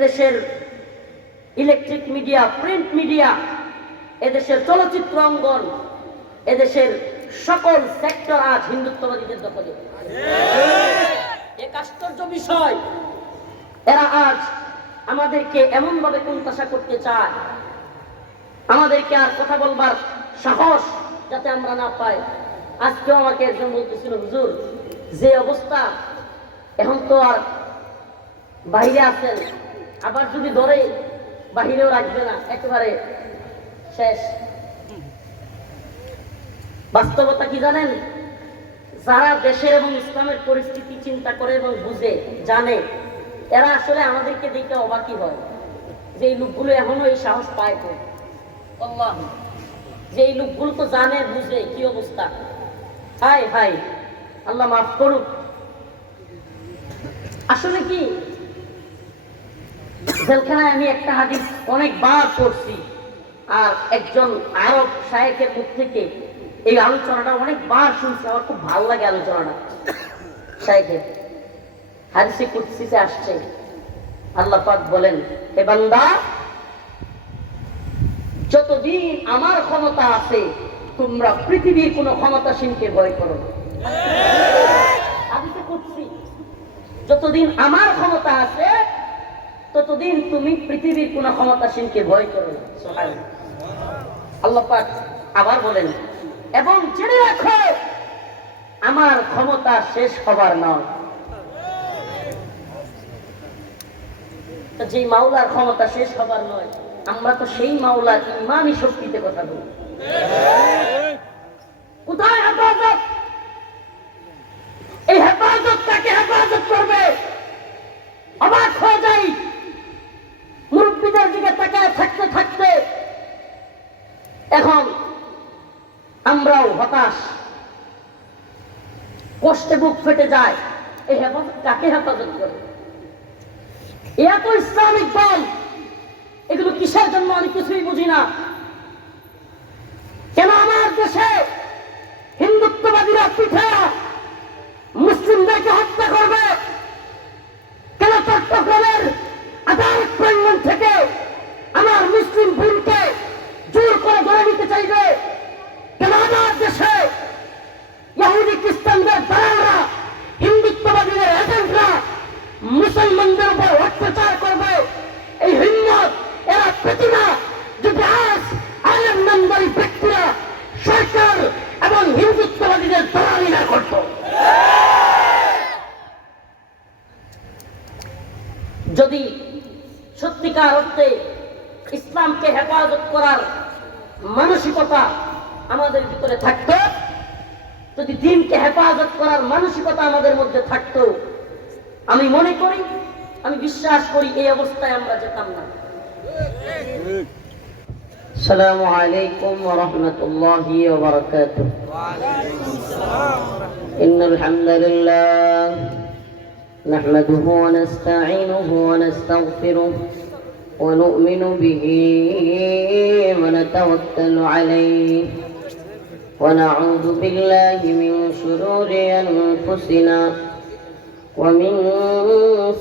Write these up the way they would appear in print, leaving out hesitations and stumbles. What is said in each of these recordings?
এদেশের electric media, print media, এদেশের চলচ্চিত্র অঙ্গন, এদেশের সকল সেক্টর আজ হিন্দুত্ববাদীদের দখলে। এক আশ্চর্য বিষয়, এরা আজ আমাদেরকে এমন ভাবে কোণঠাসা করতে চায়, আমাদেরকে আর কথা বলবার সাহস যাতে আমরা না পাই। আজকেও আমাকে একজন বলতেছিল, হুজুর যে অবস্থা, এখন তো আর বাইরে আছেন, আবার যদি ধরে বাহিরেও রাখবে না, একেবারে শেষ। বাস্তবতা কি জানেন? যারা দেশের এবং ইসলামের পরিস্থিতি চিন্তা করে এবং বুঝে জানে, এরা আসলে আমাদেরকে দেখে অবাকই হয় যে এই লোকগুলো এখনো এই সাহস পায় তো। আল্লাহ, যে এই লোকগুলো তো জানে বুঝে কি অবস্থা। হায় হায়, আল্লাহ মাফ করুক। আসলে কি, জেলখানায় আমি একটা হাদিস অনেকবার পড়ছি, আর একজন আরব শায়েখের মুখ থেকে এই আলোচনাটা অনেকবার শুনছি। আমার খুব ভালো লাগে আলোচনাটা। শায়েখের হাদিসে কুদসিতে আসছে, আল্লাহ পাক বলেন, হে বান্দা, যতদিন আমার ক্ষমতা আছে তোমরা পৃথিবীর কোন ক্ষমতাসীনকে ভয় করো না। হাদিসে কুদসি, যতদিন আমার ক্ষমতা আছে ততদিন তুমি পৃথিবীর কোন ক্ষমতাসীনকে ভয় করো না। সুবহানাল্লাহ। আল্লাহ পাক আবার বলেন, এবং জেনে রাখো আমার ক্ষমতা শেষ হবার নয়। যে মাওলার ক্ষমতা শেষ হবার নয়, আমরা তো সেই মাওলার ইমানি শক্তিতে কথা বলি। কোথায় হেফাজত? এই হেফাজত কাকে হেফাজত করবে? অবাক হয়ে যাই মুরব্বীদের দিকে তাকায় থাকতে থাকতে। এখন আমরাও হতাশ, কষ্টে বুক ফেটে যায়। এই হেফাজত কাকে হেফাজত করে? এত ইসলামিক দল, এগুলো কিসের জন্য আমি কিছুই বুঝি না। কেন আমার দেশে হিন্দুত্ববাদীরা পিঠে মুসলিমদেরকে হত্যা করবে? কেন চট্টগ্রামের আদালত প্রাঙ্গণ থেকে আমার মুসলিম বোনকে জোর করে ধরে নিতে চাইবে? কেন আমার দেশে ইহুদি খ্রিস্টানদের দালালরা, হিন্দুত্ববাদীদের এজেন্টরা মুসলমানদের উপর অত্যাচার করবে? এই হিম্মত এরা পেত না যদি আজ আলেম নামদারি ব্যক্তিরা সরকার এবং হিন্দুত্ববাদীদের দালালি না করত। যদি সত্যিকার অর্থে ইসলামকে হেফাজত করার মানসিকতা আমাদের ভিতরে থাকতো, যদি দ্বীনকে হেফাজত করার মানসিকতা আমাদের মধ্যে থাকতো, আমি মনে করি, আমি বিশ্বাস করি এই অবস্থায় আমরা যেতাম না। আসসালামু আলাইকুম ওয়া রাহমাতুল্লাহি ওয়া বারাকাতুহু। ইন্নাল হামদালিল্লাহ নাহমাদুহু ওয়া নাস্তাঈনুহু ওয়া নাস্তাগফিরুহু ওয়া নু'মিনু বিহি ওয়া নাতাওয়াক্কালু আলাইহি ওয়া না'উযু বিল্লাহি মিন শুরুরি আনফুসিনা ومن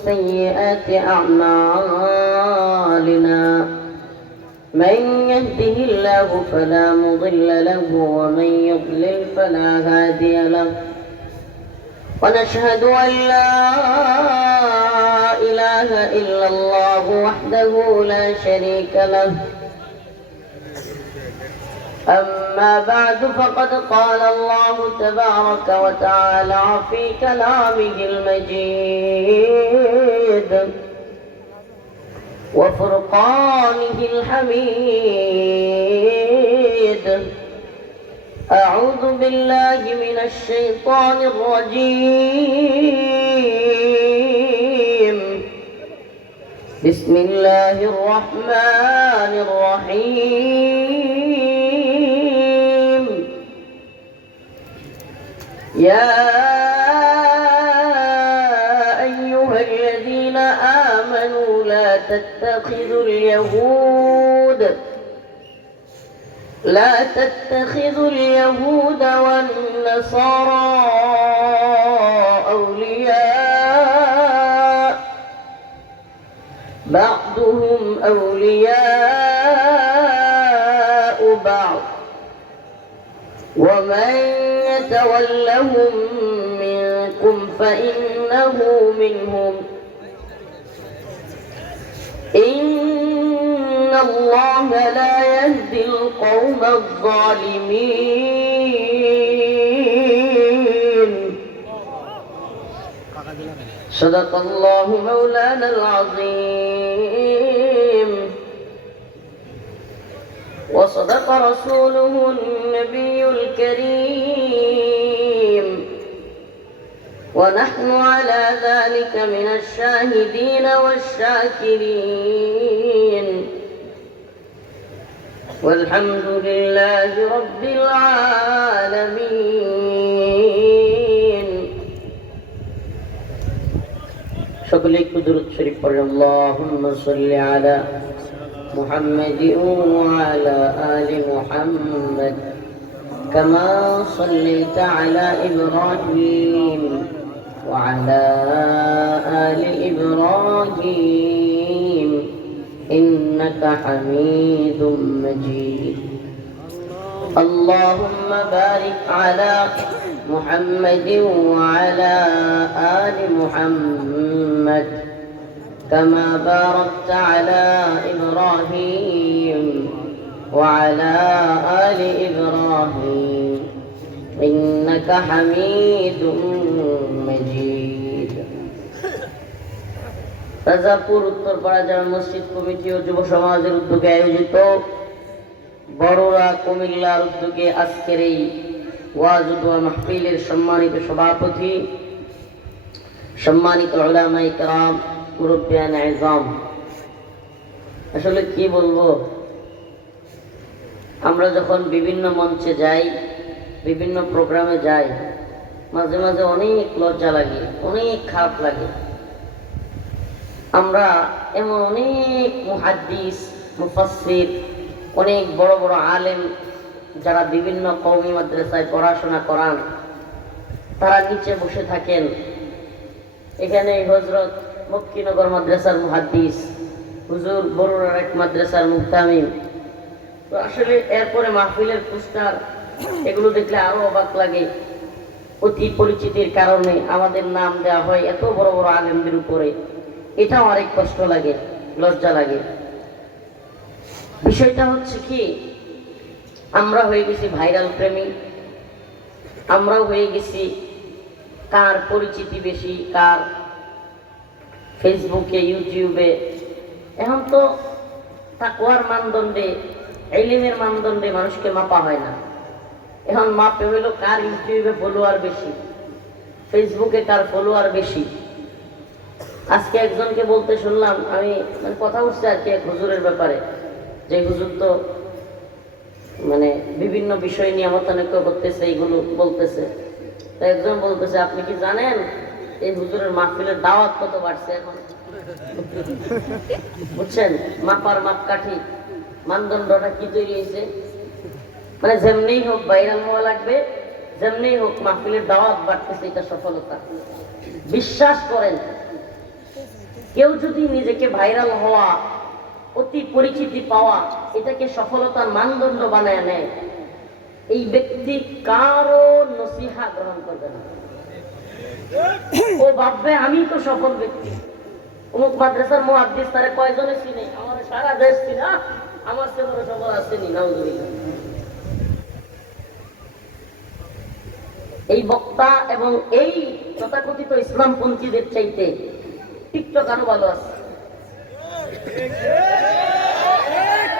سيئات أعمالنا من يهده الله فلا مضل له ومن يضلل فلا هادي له ونشهد أن لا إله إلا الله وحده لا شريك له أما بعد فقد قال الله تبارك وتعالى في كلامه المجيد وفرقانه الحميد أعوذ بالله من الشيطان الرجيم بسم الله الرحمن الرحيم يا أيها الذين آمنوا لا تتخذوا اليهود والنصارى أولياء بعضهم أولياء بعض ومن يتولهم منكم فإنه منهم إن الله لا يهدي القوم الظالمين صدق الله مولانا العظيم وصدق رسوله النبي الكريم ونحن على ذلك من الشاهدين والشاكرين والحمد لله رب العالمين সকলে কুদরত শরীফ পড়ে আল্লাহুম্মা সাল্লি আলা محمد وعلى آل محمد كما صليت على إبراهيم وعلى آل إبراهيم إنك حميد مجيد اللهم بارك على محمد وعلى آل محمد كما باركت على إبراهيم وعلى آل إبراهيم إنك حميد مجيد রাজাপুর উত্তরপাড়া জামে মসজিদ কমিটি ও যুব সমাজের উদ্যোগে আয়োজিত বড়রা কুমিল্লার উদ্যোগে আজকের এই ওয়াজ ও দোয়া মাহফিলের সম্মানিত সভাপতি, সম্মানিত উলামায়ে কেরাম, মুরব্বিয়ান আযম, আসলে কি বলবো, আমরা যখন বিভিন্ন মঞ্চে যাই, বিভিন্ন প্রোগ্রামে যাই, মাঝে মাঝে অনেক লজ্জা লাগে, অনেক খারাপ লাগে। আমরা এমন অনেক মুহাদ্দিস, মুফাসসির, অনেক বড় বড় আলেম যারা বিভিন্ন কওমি মাদ্রাসায় পড়াশোনা করান, তারা নিচে বসে থাকেন। এখানে হযরত মক্কিনগর মাদ্রাসার মুহাদ্দিস, হুজুর বড়ুরার এক মাদ্রাসার মুহতামিম। তো আসলে এরপরে মাহফিলের পোস্টার এগুলো দেখলে আরো অবাক লাগে। অতি পরিচিতির কারণে আমাদের নাম দেওয়া হয় এত বড় বড় আলেমদের উপরে, এটাও অনেক কষ্ট লাগে, লজ্জা লাগে। বিষয়টা হচ্ছে কি, আমরা হয়ে গেছি ভাইরাল প্রেমী, আমরাও হয়ে গেছি কার পরিচিতি বেশি, কার ফেসবুকে, ইউটিউবে। এখন তো তাকওয়ার মানদণ্ডে, ইলমের মানদণ্ডে মানুষকে মাপা হয় না। এখন মাপে হইলো কার ইউটিউবে ফলোয়ার বেশি, ফেসবুকে কার ফলোয়ার বেশি। আজকে একজনকে বলতে শুনলাম, আমি কথা উঠছে আর কি এক হুজুরের ব্যাপারে, যে হুজুর তো বিভিন্ন বিষয় নিয়ে মতানৈক্য করতেছে, এইগুলো বলতেছে। তো একজন বলতেছে, আপনি কি জানেন এই হুজুরের মাহফিলের দাওয়াত কত বাড়ছে এখন? বুঝছেন, মাপার মাপকাঠি মানদণ্ডটা কি তৈরি হয়েছে। যেমনি হোক ভাইরাল হওয়া লাগবে, যেমনি হোক মাহফিলের দাওয়াত বাড়তেছে, এটা সফলতা। বিশ্বাস করেন, কেউ যদি নিজেকে ভাইরাল হওয়া, অতি পরিচিতি পাওয়া, এটাকে সফলতার মানদণ্ড বানায় নেয়, এই ব্যক্তি কারো নসিহা গ্রহণ করবে না। ও ভাববে আমি তো সফল ব্যক্তি, অমুক মাদ্রাসার মুহাদ্দিস, তারে কয়জনে চিনে, আমার সারা দেশ চিনে, আমার সে বড় সফল আসেনি। নাউজুবিল্লাহ। এই বক্তা এবং এই তথাকথিত ইসলামপন্থীদের চাইতে টিকটক আরো ভালো আছে।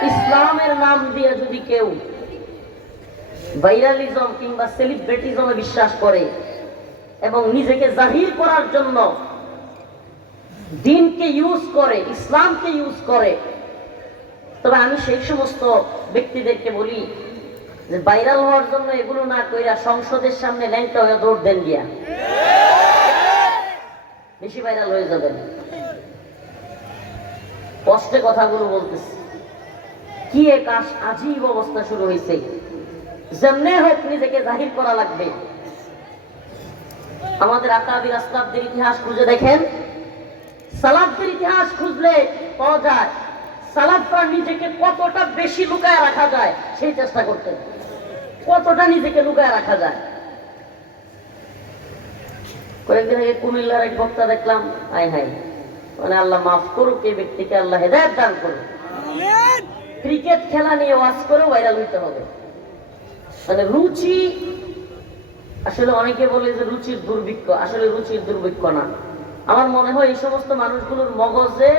ইসলামের নাম দিয়ে যদি কেউ ভাইরালিজম কিংবা সেলিব্রিটিজমে বিশ্বাস করে এবং নিজেকে জাহির করার জন্য দিনকে ইউজ করে, ইসলামকে ইউজ করে, তবে আমি সেই সমস্ত ব্যক্তিদেরকে বলি যে ভাইরাল হওয়ার জন্য এগুলো না কইরা সংসদের সামনে ল্যাংটা হয়ে দৌড় দেন গিয়া, বেশি ভাইরাল হয়ে যাবেন। কষ্টে কথাগুলো বলতেছি, কি এক আজীব অবস্থা শুরু হয়েছে। যেমনে হোক নিজেকে জাহির করা লাগবে। আমাদের আকাবির আসলাফদের ইতিহাস খুঁজে দেখেন, সালাফদের ইতিহাস খুঁজলে পাওয়া যায়, সালাফরা নিজেকে কতটা বেশি লুকায় রাখা যায় সেই চেষ্টা করতেন, কতটা নিজেকে লুকায় রাখা যায়। কয়েকদিন আগে কুমিল্লার এক বক্তা দেখলাম, হায় হায়, মানে আল্লাহ মাফ করুক এই ব্যক্তিকে, আল্লাহ হেদায়েত দান করুক, ক্রিকেট খেলা নিয়ে ওয়াজ করে ভাইরাল হইতে হবে। মানে রুচি, আসলে অনেকে বলে যে রুচির দুর্ভিক্ষ, আসলে রুচির দুর্ভিক্ষ না। আমার মনে হয় এই সমস্ত মানুষগুলোর মগজে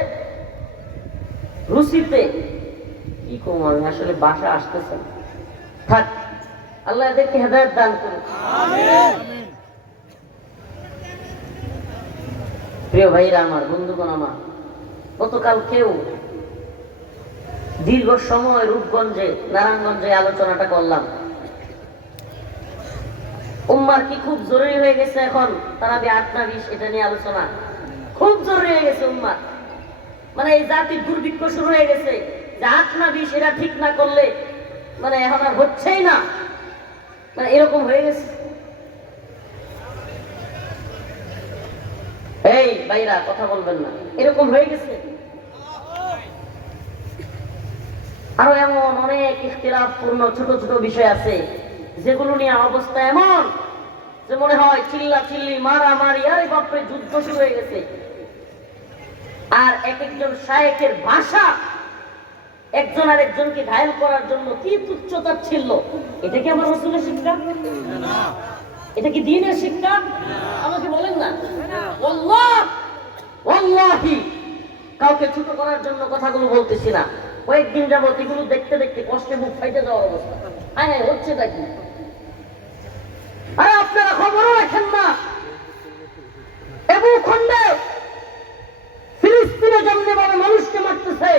রুচিতে কি কম, আমি আসলে বাসা আসতেছে থাক, আল্লাহ এদেরকে হেদায়েত দান করুন। প্রিয় ভাইরা আমার, বন্ধুগণ আমার, গতকাল কেউ দীর্ঘ সময় রূপগঞ্জে, নারায়ণগঞ্জে আলোচনাটা করলাম। উম্মার কি খুব জরুরি হয়ে গেছে এখন তারাবি ৮ না ২০ এটা নিয়ে আলোচনা খুব জরুরি হয়ে গেছে উম্মার। মানে এই জাতির দুর্ভিক্ষ শুরু হয়ে গেছে যে ৮ না ২০ এটা ঠিক না করলে মানে এখন আর হচ্ছেই না, মানে এরকম হয়ে গেছে। এই ভাইরা কথা বলবেন না, এরকম হয়ে গেছে। আরো এমন অনেক ইখতিলাফপূর্ণ ছোট ছোট বিষয় আছে যেগুলো নিয়ে অবস্থা এমন যে মনে হয় চিল্লা চিল্লি, মারামারি, আরে বাপরে যুদ্ধ শুরু হয়ে গেছে। আর এক একজন শায়েখের ভাষা একজন আর একজনকে ঘায়েল করার জন্য কি তুচ্ছতা ছিল। এটা কি আমার রাসূলের শিক্ষা? এটা কি দ্বীনের শিক্ষা? আমাকে বলেন না। ওয়াল্লাহি কাউকে ছোট করার জন্য কথাগুলো বলতেছি না। কয়েকদিন যাবত এগুলো দেখতে দেখতে কষ্টে মুখ ফাইটে যাওয়ার অবস্থা। হ্যাঁ, হচ্ছেটা কি? আরে আপনারা খবরও রাখেন না, এবু খন্ডে ফিলিস্তিনে যেমনি ভাবে মানুষকে মারতেছে,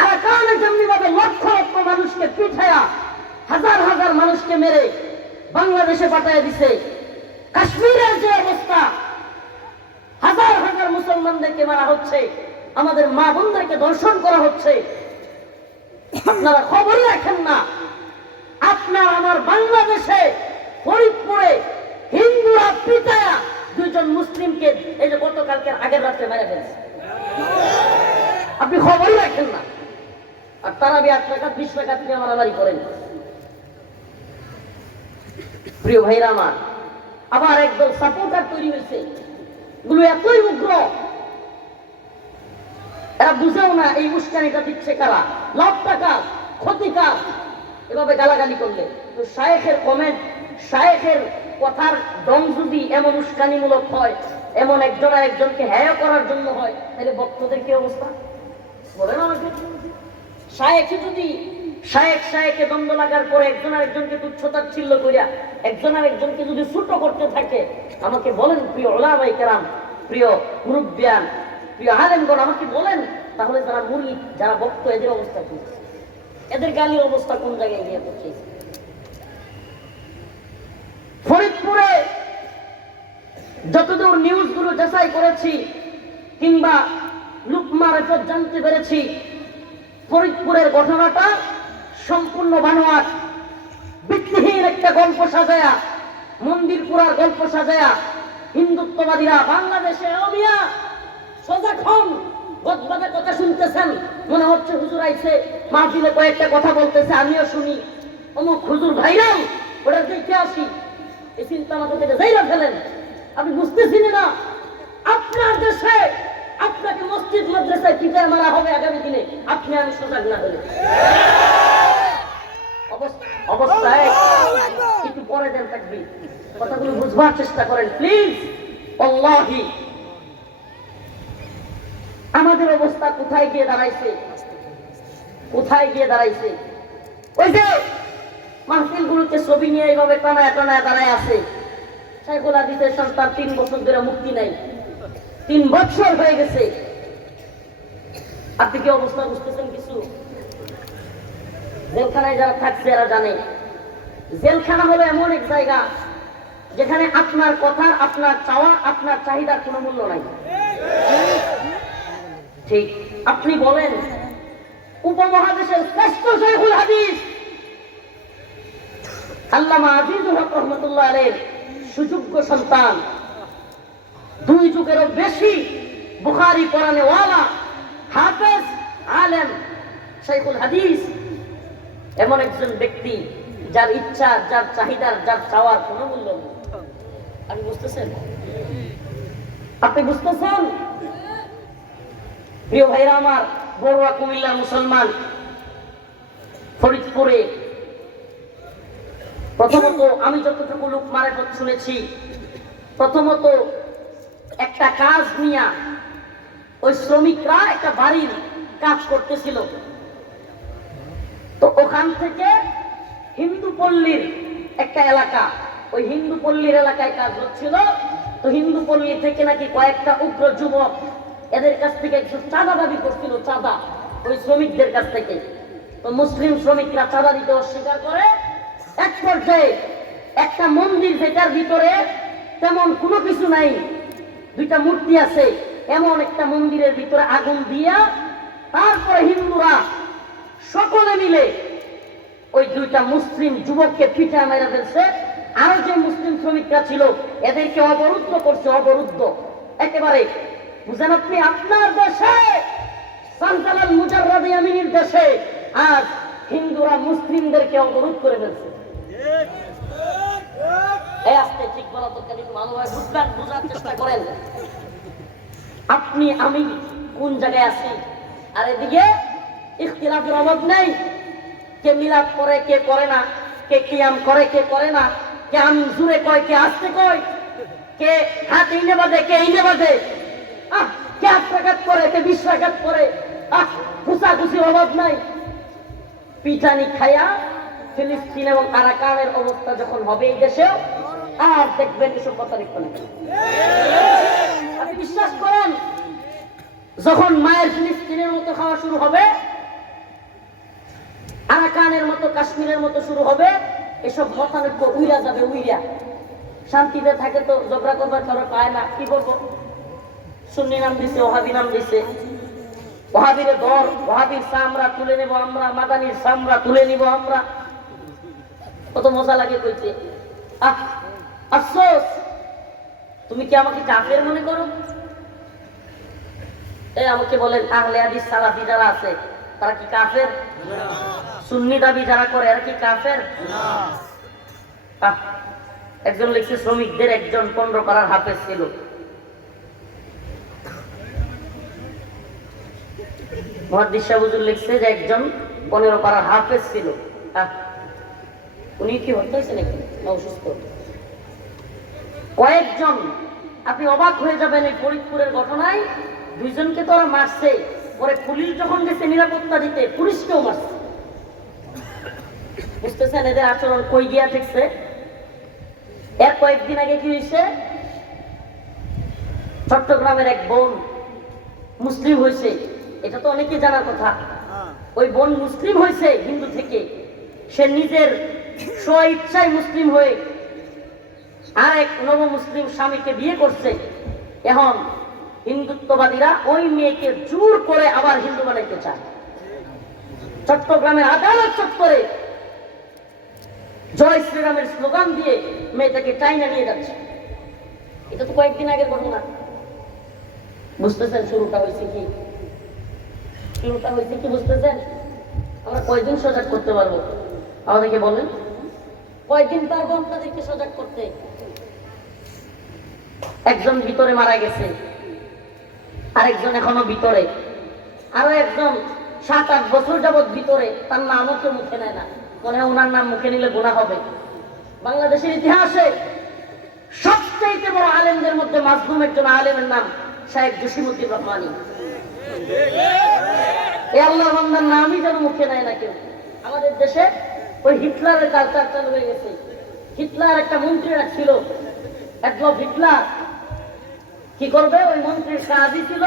আরাকানে যেমনি ভাবে লক্ষ লক্ষ মানুষকে পিঠায়া হাজার হাজার মানুষকে মেরে বাংলাদেশে পাঠায় দিছে। কাশ্মীরের যে অবস্থা, হাজার হাজার মুসলমানদেরকে মারা হচ্ছে, আমাদের মা বোনদেরকে ধর্ষণ করা হচ্ছে, আপনারা খবর রাখেন না। আপনার আমার বাংলাদেশে ফরিদপুরে হিন্দুরা পিটায়া 2 জন মুসলিমকে এই যে গতকালকে আগের রাত্রে মেরে ফেলছে, আপনি খবরই রাখেন না। আর তারাবি 8 রাকাত 20 রাকাত নিয়ে মারামারি করেন। প্রিয় ভাইরা আমার, আবার একদল সাপোর্টার তৈরি হয়েছে, গুলো এতই উগ্র, এরা বুঝেও না এই উস্কানিটা দিচ্ছে কারা, লাভটা কার, ক্ষতি কার। এভাবে গালাগালি করলে তো শায়েখের কমেন্ট, শায়েখের কথার দম যদি এমন উস্কানিমূলক হয়, এমন একজন আর একজনকে হেয় করার জন্য হয়, তাহলে বক্তদের কি অবস্থা বলেন আমাকে? শায়েখে যদি শায়েখে দ্বন্দ্ব লাগার পরে একজন আর একজনকে তুচ্ছতাচ্ছিল্য করিয়া একজন আর একজনকে যদি ছোট করতে থাকে, আমাকে বলেন প্রিয় উলামায়ে কেরাম, প্রিয় মুরব্বিয়ান, প্রিয় আলেমগণ, আমাকে বলেন তাহলে যারা মুরিদ, যারা বক্ত, এদের অবস্থা কি? এদের গালির অবস্থা কোন জায়গায় গিয়ে পড়ছে? ফরিদপুরে যতদূর নিউজগুলো যাচাই করেছি কিংবা লুকমারেফত জানতে পেরেছি, ফরিদপুরের ঘটনাটা সম্পূর্ণ বানোয়াট, ভিত্তিহীন একটা গল্প সাজায়া, মন্দির পুরার গল্প সাজায়া হিন্দুত্ববাদীরা বাংলাদেশে অমিয়া সজাগ হন। গদবাদে কথা শুনতেছেন, মনে হচ্ছে হুজুর আইছে, মাহফিলে কয়েকটা কথা বলতেছে, আমিও শুনি, অমুক হুজুর ভাইরাল, ওটা দেখে আসি, এই চিন্তা মাথা থেকে যাইরা ফেলেন। আপনি বুঝতেছিলেন না আপনার দেশে আপনাকে মসজিদ মাদ্রাসায় পিটায় মারা হবে আগামী দিনে, আপনি আমি সজাগ না হলে। অবস্থায় একটু পরে দেন থাকবি, কথাগুলো বুঝবার চেষ্টা করেন প্লিজ। আল্লাহি আমাদের অবস্থা কোথায় গিয়ে দাঁড়াইছে, কোথায় গিয়ে দাঁড়াইছে? ওই যে মাহফিল গুলোতে ছবি নিয়ে এইভাবে টানায় টানায় দাঁড়ায় আছে, শাইখুল হাদিসের সন্তান 3 বছর ধরে মুক্তি নাই, 3 বছর হয়ে গেছে। আপনি কি অবস্থা বুঝতেছেন কিছু? জেলখানায় যারা থাকছে এরা জানে, জেলখানা হলো এমন এক জায়গা যেখানে আপনার কথা, আপনার চাওয়া, আপনার চাহিদার কোনো মূল্য নাই। ঠিক আপনি বলেন উপমহাদেশের শ্রেষ্ঠ শাইখুল হাদিস আল্লামা আজিজুল হক রহমাতুল্লাহ আলাইহির সুযোগ্য সন্তান, 2 যুগেরও বেশি বুখারী পড়ানেওয়ালা, আলেম, শাইখুল হাদিস, এমন একজন ব্যক্তি যার ইচ্ছা, যার চাহিদার, যার চাওয়ার কোনো মূল্য নেই। আপনি বুঝতেছেন? আপনি বুঝতেছেন? প্রিয় ভাইরা আমার, বড়ুয়া কুমিল্লার মুসলমান, ফরিদপুরে প্রথমত আমি যতটুকু লোক মারেফত শুনেছি, প্রথমত একটা কাজ নিয়ে ওই শ্রমিকরা একটা বাড়ির কাজ করতেছিল। তো ওখান থেকে হিন্দু পল্লীর একটা এলাকা, ওই হিন্দু পল্লীর এলাকায় কাজ হচ্ছিল। তো হিন্দু পল্লী থেকে নাকি কয়েকটা উগ্র যুবক এদের কাছ থেকে একটু চাঁদা দাবি করছিল, চাঁদা ওই শ্রমিকদের কাছ থেকে। তো মুসলিম শ্রমিকরা চাঁদা দিতে অস্বীকার করে। এক পর্যায়ে একটা মন্দির, যেটার ভিতরে তেমন কোনো কিছু নাই, দুইটা মূর্তি আছে, এমন একটা মন্দিরের ভিতরে আগুন দিয়া তারপরে হিন্দুরা সকলে মিলে ওই দুইটা মুসলিম যুবককে পিঠা মেরে ফেলছে। আর যে মুসলিম শ্রমিকরা ছিল এদেরকে অবরুদ্ধ করছে, অবরুদ্ধ একেবারে। বুঝেন আপনি? আপনার দেশে সান্তালাল মুজাররাদ ইয়ামিনীর দেশে আজ হিন্দুরা মুসলিমদেরকে অবরোধ করে ফেলছে। এই আস্তে ঠিক বলা দরকার, একটু ভালোভাবে বুঝবেন, বোঝার চেষ্টা করেন। আপনি আমি কোন জায়গায় আছি? আর এদিকে ইখতিলাফের অভাব নেই। কে মিলাদ করে, কে করে না, কে কিয়াম করে, কে করে না, কে আমি জুড়ে কয়, কে আসতে কয়, কে হাত ইনে বাঁধে, কে ইনে বাঁধে, কে 8 রাকাত করে, কে 20 রাকাত করে, খুশাখুশি অভাব নাই। পিঠানি খায়া ফিলিস্তিন এবং আরাকানের অবস্থা যখন হবে এই দেশেও, আর দেখবেন এসব কথা লিখবেন। আপনি বিশ্বাস করেন, যখন মায়ের ফিলিস্তিনের মতো খাওয়া শুরু হবে, আরাকানের মতো, কাশ্মীরের মতো শুরু হবে, এসব মতানৈক্য উইরা যাবে, উইরা। শান্তিতে থাকে তো ঝগড়া করবার কারো পায় না, কি করবো? সুন্নি নাম দিছে, ওহাবি নাম দিছে, ওহাবিরে ধর, ওহাবির চামড়া তুলে নেব আমরা, মাদানির চামড়া তুলে নিব আমরা। কত মজা লাগে কইতে। আফসোস, তুমি কি আমাকে কাফের মনে করো? এই আমাকে বলেন, আহলে হাদিস সালাফি যারা আছে তারা কি কাফের? সুন্নি দাবি যারা করে এরা কি কাফের? একজন লিখছে, শ্রমিকদের একজন 15 পারার হাফেজ ছিল। মুহাদ্দিস সাহেব হুজুর লিখছে যে একজন 15 পারার হাফেজ ছিল। উনি কি হত্যা হয়েছে নাকি না অসুস্থ? কয়েকজন, আপনি অবাক হয়ে যাবেন এই ফরিদপুরের ঘটনায়। 2 জনকে তো ওরা মারছে, পরে পুলিশ যখন গেছে নিরাপত্তা দিতে, পুলিশকেও মারছে। বুঝতেছেন এদের আচরণ কই গিয়া ঠেকছে? এর কয়েকদিন আগে কি হয়েছে, চট্টগ্রামের এক বোন মুসলিম হয়েছে, এটা তো অনেকে জানার কথা। ওই বোন মুসলিম হয়েছে হিন্দু থেকে, সে নিজের স্ব ইচ্ছায় মুসলিম হয়ে আর এক নব মুসলিম স্বামীকে বিয়ে করছে। এখন হিন্দুত্ববাদীরা ওই মেয়েকে জোর করে আবার হিন্দু বানাইতে চায়। চট্টগ্রামের আদালত চত্বরে জয় শ্রীরামের স্লোগান দিয়ে মেয়েটাকে টাইনা নিয়ে যাচ্ছে। এটা তো কয়েকদিন আগের ঘটনা। বুঝতেছেন শুরুটা হয়েছে কি? শুরুটা হয়েছে কি বুঝতেছেন? আমরা কয়দিন সজাগ করতে পারবো আমাদেরকে বলেন? কয়দিন পারবো আপনাদেরকে সজাগ করতে? একজন ভিতরে মারা গেছে, আরেকজন এখনো ভিতরে, আরো একজন 7-8 বছর যাবৎ ভিতরে, তার নামও কেউ মুখে নেয় না। মনে হয় ওনার নাম মুখে নিলে গুনাহ হবে। বাংলাদেশের ইতিহাসে সবচেয়ে বড় আলেমদের মধ্যে মাজলুম একজন আলেমের নাম শাহেখ জসিমউদ্দিন রহমানী। এই আল্লাহ বান্দার নামই যেন মুখে নেয় না কেউ। আমাদের দেশে ওই হিটলারের কালচার চালু হয়ে গেছে। হিটলার একটা মন্ত্রী রাখছিল, অ্যাডলফ হিটলার। কি করবে? ওই মন্ত্রীর কাজই ছিল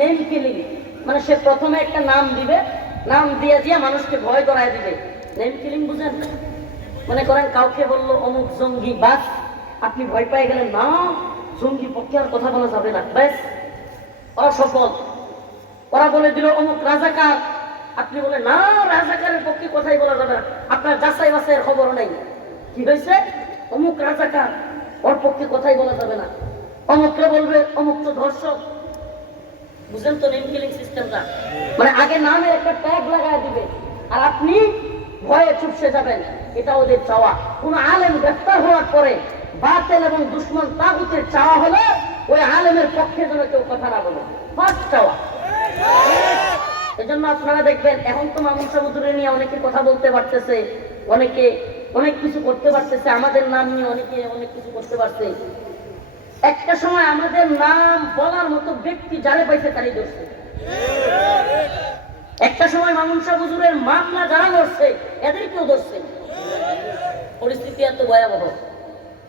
নেম কিলিং, মানে সে প্রথমে একটা নাম দিবে, নাম দিয়ে দিয়ে মানুষকে ভয় করায় দিবে। নেম কিলিং বুঝেন? মনে করেন কাউকে বললো অমুক জঙ্গি, বাস আপনি ভয় পেয়ে গেলেন, না জঙ্গি পক্ষে আর কথা বলা যাবে না, ব্যাস অসফল। ওরা বলে দিল অমুক রাজাকার, আপনি বলে না রাজাকারের পক্ষে কথাই বলা যাবে না, আপনার যাচাই বাছাইয়ের খবর নেই। কি হয়েছে? অমুক রাজাকার, ওর পক্ষে কথাই বলা যাবে না। অমুককে বলবে অমুক তো ধর্ষক। বুঝলেন তো নেম কিলিং সিস্টেমটা? মানে আগে নামের একটা ট্যাগ লাগায় দিবে আর আপনি ভয়ে চুপসে যাবেন, এটা ওদের চাওয়া। কোন আলেম গ্রেফতার হওয়ার পরে বাতিল এবং দুশমন তাগুতের চাওয়া হলে ওই আলেমের পক্ষে যেন কেউ কথা না বলে, ফার্স্ট চাওয়া। এজন্য আপনারা দেখবেন এখন তো মামুন সাহেব হুজুরে নিয়ে অনেকে কথা বলতে পারতেছে, অনেকে অনেক কিছু করতে পারতেছে, আমাদের নাম নিয়ে অনেকে অনেক কিছু করতে পারছে। একটা সময় আমাদের নাম বলার মতো ব্যক্তি যারে পাইছে তারই ধরছে। একটা সময় মামুন সাহেব হুজুরের মামলা যারা ধরছে এদেরকেও ধরছে। পরিস্থিতি এত ভয়াবহ।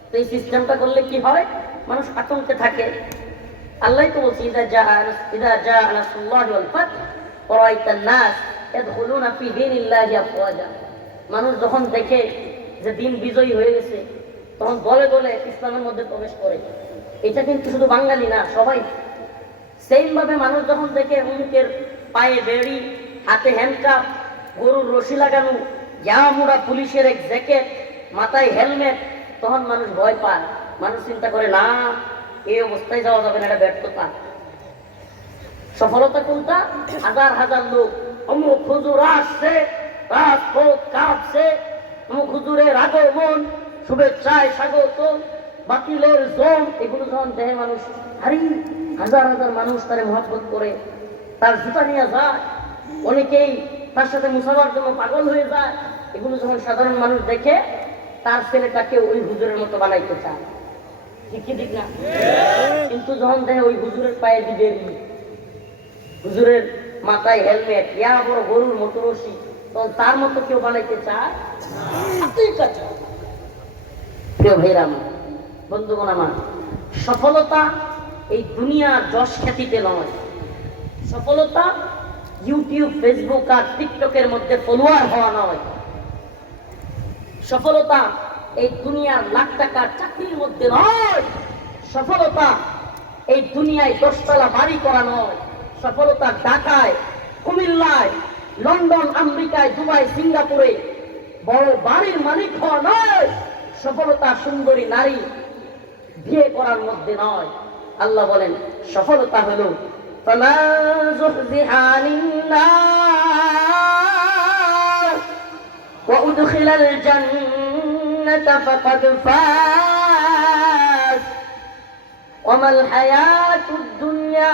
তো এই সিস্টেমটা করলে কি হয়? মানুষ আতঙ্কে থাকে। আল্লাহ তো বলছে ইদা জা নাসরুল্লাহি ওয়াল ফাত ওয়া রাআইতান নাস ইয়াদখুলুনা ফি দীনিল্লাহি আফওয়াজা। মানুষ যখন দেখে যে দিন বিজয়ী হয়ে গেছে তখন দলে দলে ইসলামের মধ্যে প্রবেশ করে। এটা কিন্তু শুধু বাঙালি না, সবাই সেম ভাবে। মানুষ যখন দেখে অমুকের পায়ে বেড়ি, হাতে হ্যান্ডকাপ, গরুর রশি লাগানো, জামুড়া পুলিশের এক জ্যাকেট, মাথায় হেলমেট, তখন মানুষ ভয় পায়। মানুষ চিন্তা করে না, এই অবস্থায় যাওয়া যাবে না, এটা ব্যর্থতা। সফলতা কোনটা? হাজার হাজার লোক অমুক হুজুর আসছে, রাজপথ কাঁপছে, অমুক হুজুরের আগমন, শুভেচ্ছায় স্বাগত, বাতিলের জোন, এগুলো যখন দেহে মানুষ, আরে হাজার হাজার মানুষ তারে মহব্বত করে, তার জুতা নিয়ে যায়, অনেকেই তার সাথে মুসাফার জন্য পাগল হয়ে যায়। এগুলো যখন সাধারণ মানুষ দেখে তার ছেলেটাকে ওই হুজুরের মতো বানাইতে চায়, ঠিক কি ঠিক না? কিন্তু যখন দেখে ওই হুজুরের পায়ে দিবে, হুজুরের মাথায় হেলমেট, ইয়া বড় গরুর মতো রশি, তখন তার মতো কেউ বানাইতে চায়। প্রিয় ভাইরা আমার, বন্ধুগণ আমার, সফলতা এই দুনিয়ার যশ খ্যাতিতে নয়। সফলতা ইউটিউব, ফেসবুক আর টিকটকের মধ্যে ফলোয়ার হওয়া নয়। সফলতা এই দুনিয়ার লাখ টাকার চাকরির মধ্যে নয়। সফলতা এই দুনিয়ায় 10 তলা বাড়ি করা নয়। সফলতা ঢাকায়, কুমিল্লায়, লন্ডন, আমেরিকায়, দুবাই, সিঙ্গাপুরে বড় বাড়ির মালিক হওয়া নয়। সফলতা সুন্দরী নারী বিয়ে করার মধ্যে নয়। আল্লাহ বলেন সফলতা হলো ওয়ামাল হায়াতুদ দুনিয়া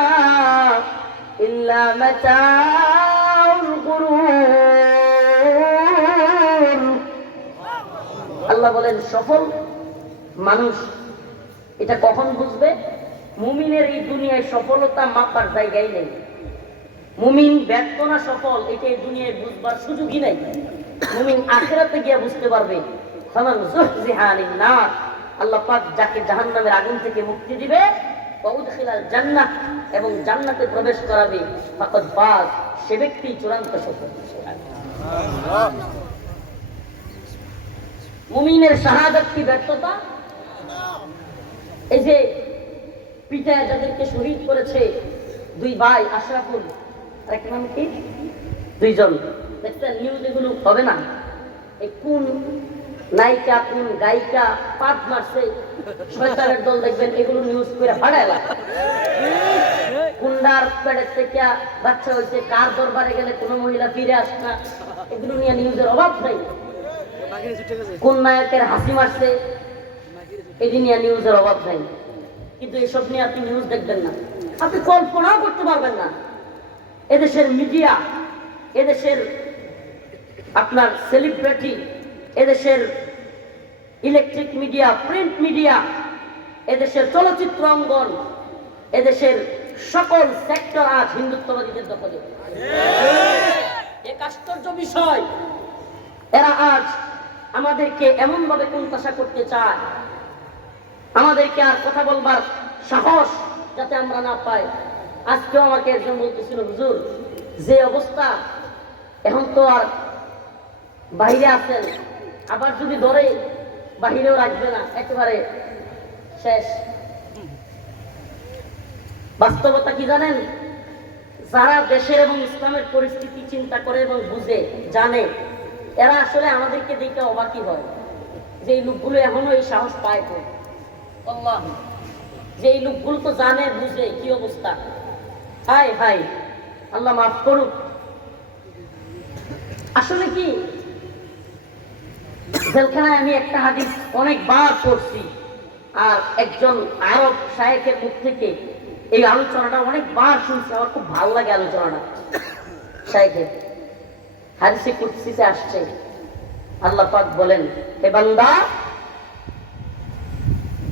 ইল্লা মাতাউল গুরুর। আল্লাহ বলেন সফল মানুষ এটা কখন বুঝবে? মুমিনের এই দুনিয়ায় সফলতা মাপার জায়গায় নেই। মুমিন ব্যর্থ না সফল এটা এই দুনিয়ায় বুঝবার সুযোগই নাই। মুমিন আখিরাতে গিয়ে বুঝতে পারবে। ফামান যুহজিহা আনিন নার, আল্লাহ পাক যাকে জাহান্নামের আগুন থেকে মুক্তি দিবে, ওয়া উদখিলাল জান্নাহ, এবং জান্নাতে প্রবেশ করাবে, ফাকাদ ফাজ, সে ব্যক্তি চূড়ান্ত সফল। মুমিনের শাহাদাত কি ব্যর্থতা? এই যে পিতায় যাদেরকে শহীদ করেছে, দুই ভাই আশরাফুল আর একটা নাম কি, দুইজন, দেখছেন নিউজ? এগুলো হবে না। এই কোন নায়িকা, কোন গায়িকা পাত মারছে, শয়তানের দল দেখবেন এগুলো নিউজ করে ফাড়াইলা। কুন্ডার পেটের থেকে বাচ্চা হয়েছে, কার দরবারে গেলে কোনো মহিলা ফিরে আসে না, এগুলো নিয়ে নিউজের অভাব নাই। কোন নায়কের হাসি মারছে, এটি নিয়ে নিউজের অভাব নাই। কিন্তু এসব নিয়ে আপনি নিউজ দেখবেন না, আপনি কল্পনাও করতে পারবেন না। এদেশের মিডিয়া, এদেশের আপনার সেলিব্রিটি, এদেশের ইলেকট্রিক মিডিয়া, প্রিন্ট মিডিয়া, এদেশের চলচ্চিত্র অঙ্গন, এদেশের সকল সেক্টর আজ হিন্দুত্ববাদীদের দখলে। এক আশ্চর্য বিষয়, এরা আজ আমাদেরকে এমন ভাবে কোণঠাসা করতে চায়, আমাদেরকে আর কথা বলবার সাহস যাতে আমরা না পাই। আজকেও আমাকে একজন বলতেছিল, হুজুর যে অবস্থা, এখন তো আর বাইরে আছেন, আবার যদি ধরে বাহিরেও রাখবে না, একেবারে শেষ। বাস্তবতা কি জানেন? যারা দেশের এবং ইসলামের পরিস্থিতি চিন্তা করে এবং বুঝে জানে, এরা আসলে আমাদেরকে দেখে অবাকই হয় যে এই লোকগুলো এখনো এই সাহস পায় তো। আল্লাহ, যে এই লোকগুলো তো জানে বুঝে কি অবস্থা, হায় হায়, আল্লাহ মাফ করুক। আসলে কি, জেলখানায় আমি একটা হাদিস অনেকবার পড়ছি, আর একজন আরব শায়েখের মুখ থেকে এই আলোচনাটা অনেকবার শুনছি। আমার খুব ভালো লাগে আলোচনাটা শায়েখের। হাদিসে কুদসিতে আসছে, আল্লাহ পাক বলেন, হে বান্দা,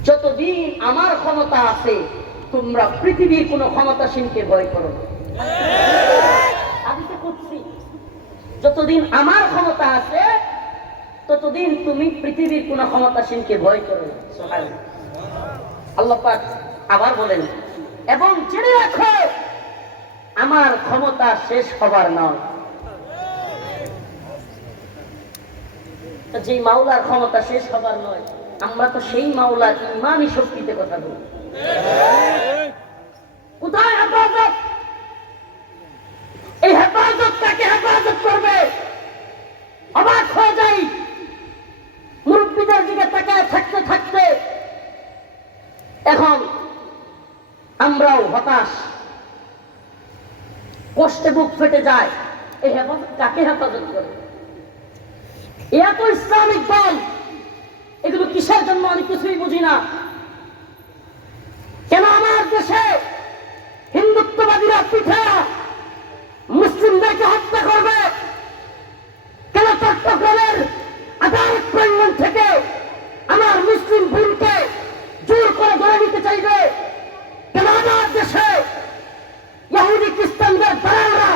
যতদিন আমার ক্ষমতা আছে তোমরা পৃথিবীর কোন ক্ষমতাসীনকে ভয় করো না। হাদিসে কুদসি, যতদিন আমার ক্ষমতা আছে ততদিন তুমি পৃথিবীর কোন ক্ষমতাসীনকে ভয় করো না। সুবহানাল্লাহ। আল্লাহ পাক আবার বলেন, এবং জেনে রাখো আমার ক্ষমতা শেষ হবার নয়। যে মাওলার ক্ষমতা শেষ হবার নয়, আমরা তো সেই মাওলার ইমানি শক্তিতে কথা বলি। কোথায় হেফাজত? এই হেফাজত কাকে হেফাজত করবে? অবাক হয়ে যাই মুরব্বীদের দিকে তাকায় থাকতে থাকতে। এখন আমরাও হতাশ, কষ্টে বুক ফেটে যায়। এই হেফাজত কাকে হেফাজত করে? এত ইসলামিক দল, এগুলো কিসের জন্য আমি কিছুই বুঝি না। কেন আমার দেশে হিন্দুত্ববাদীরা পিঠা মুসলিমদেরকে হত্যা করবে? কেন চট্টগ্রামের আদালত প্রাঙ্গণ থেকে আমার মুসলিম বোনকে জোর করে ধরে নিতে চাইবে? কেন আমার দেশে ইহুদি খ্রিস্টানদের দালালরা,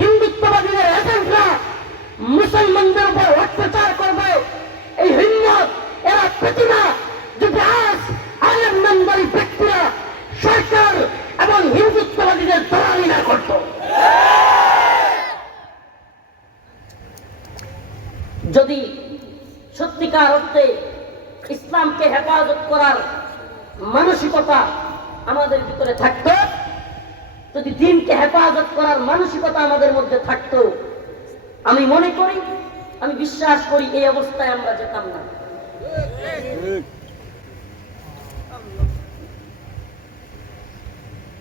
হিন্দুত্ববাদীদের এজেন্টরা মুসলমানদের উপর অত্যাচার করবে? এই হিম্মত এরা পেতে না যদি আজ আলেম নামদারি ব্যক্তিরা সরকার এবং হিন্দুত্ববাদীদের দালালি না করত। যদি সত্যিকার অর্থে ইসলামকে হেফাজত করার মানসিকতা আমাদের ভিতরে থাকত, যদি দ্বীনকে হেফাজত করার মানসিকতা আমাদের মধ্যে থাকতো, আমি মনে করি, আমি বিশ্বাস করি এই অবস্থায় আমরা যেতাম না।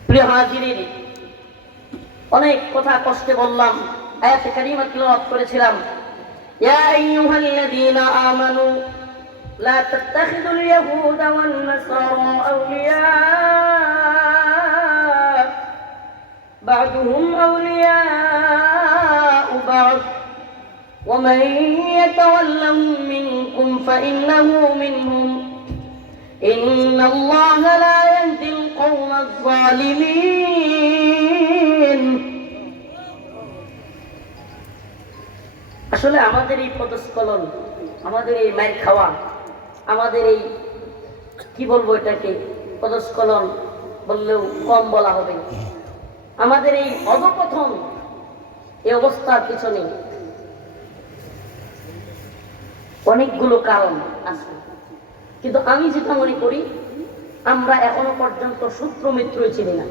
প্রিয় হাজিরিন, অনেক কথা কষ্টে বললাম, আয়াতে কারিমা তিলাওয়াত করেছিলাম। ইয়া আইয়ুহাল্লাযীনা আমানু লা তাত্তাখিযুল ইয়াহুদা ওয়ান নাসারা আউলিয়া বা'দুহুম আউলিয়া বা'দ ومن يتولهم منكم فإنه منهم إن الله لا يهدي القوم الظالمين। আসলে আমাদের এই পদস্খলন, আমাদের এই মার খাওয়া, আমাদের এই কি বলবো, এটাকে পদস্খলন বললেও কম বলা হবে, আমাদের এই অধঃপতন, এই অবস্থার পিছনে অনেকগুলো কারণ আছে। কিন্তু আমি যেটা মনে করি, আমরা এখনো পর্যন্ত শত্রু মিত্রই চিনি না।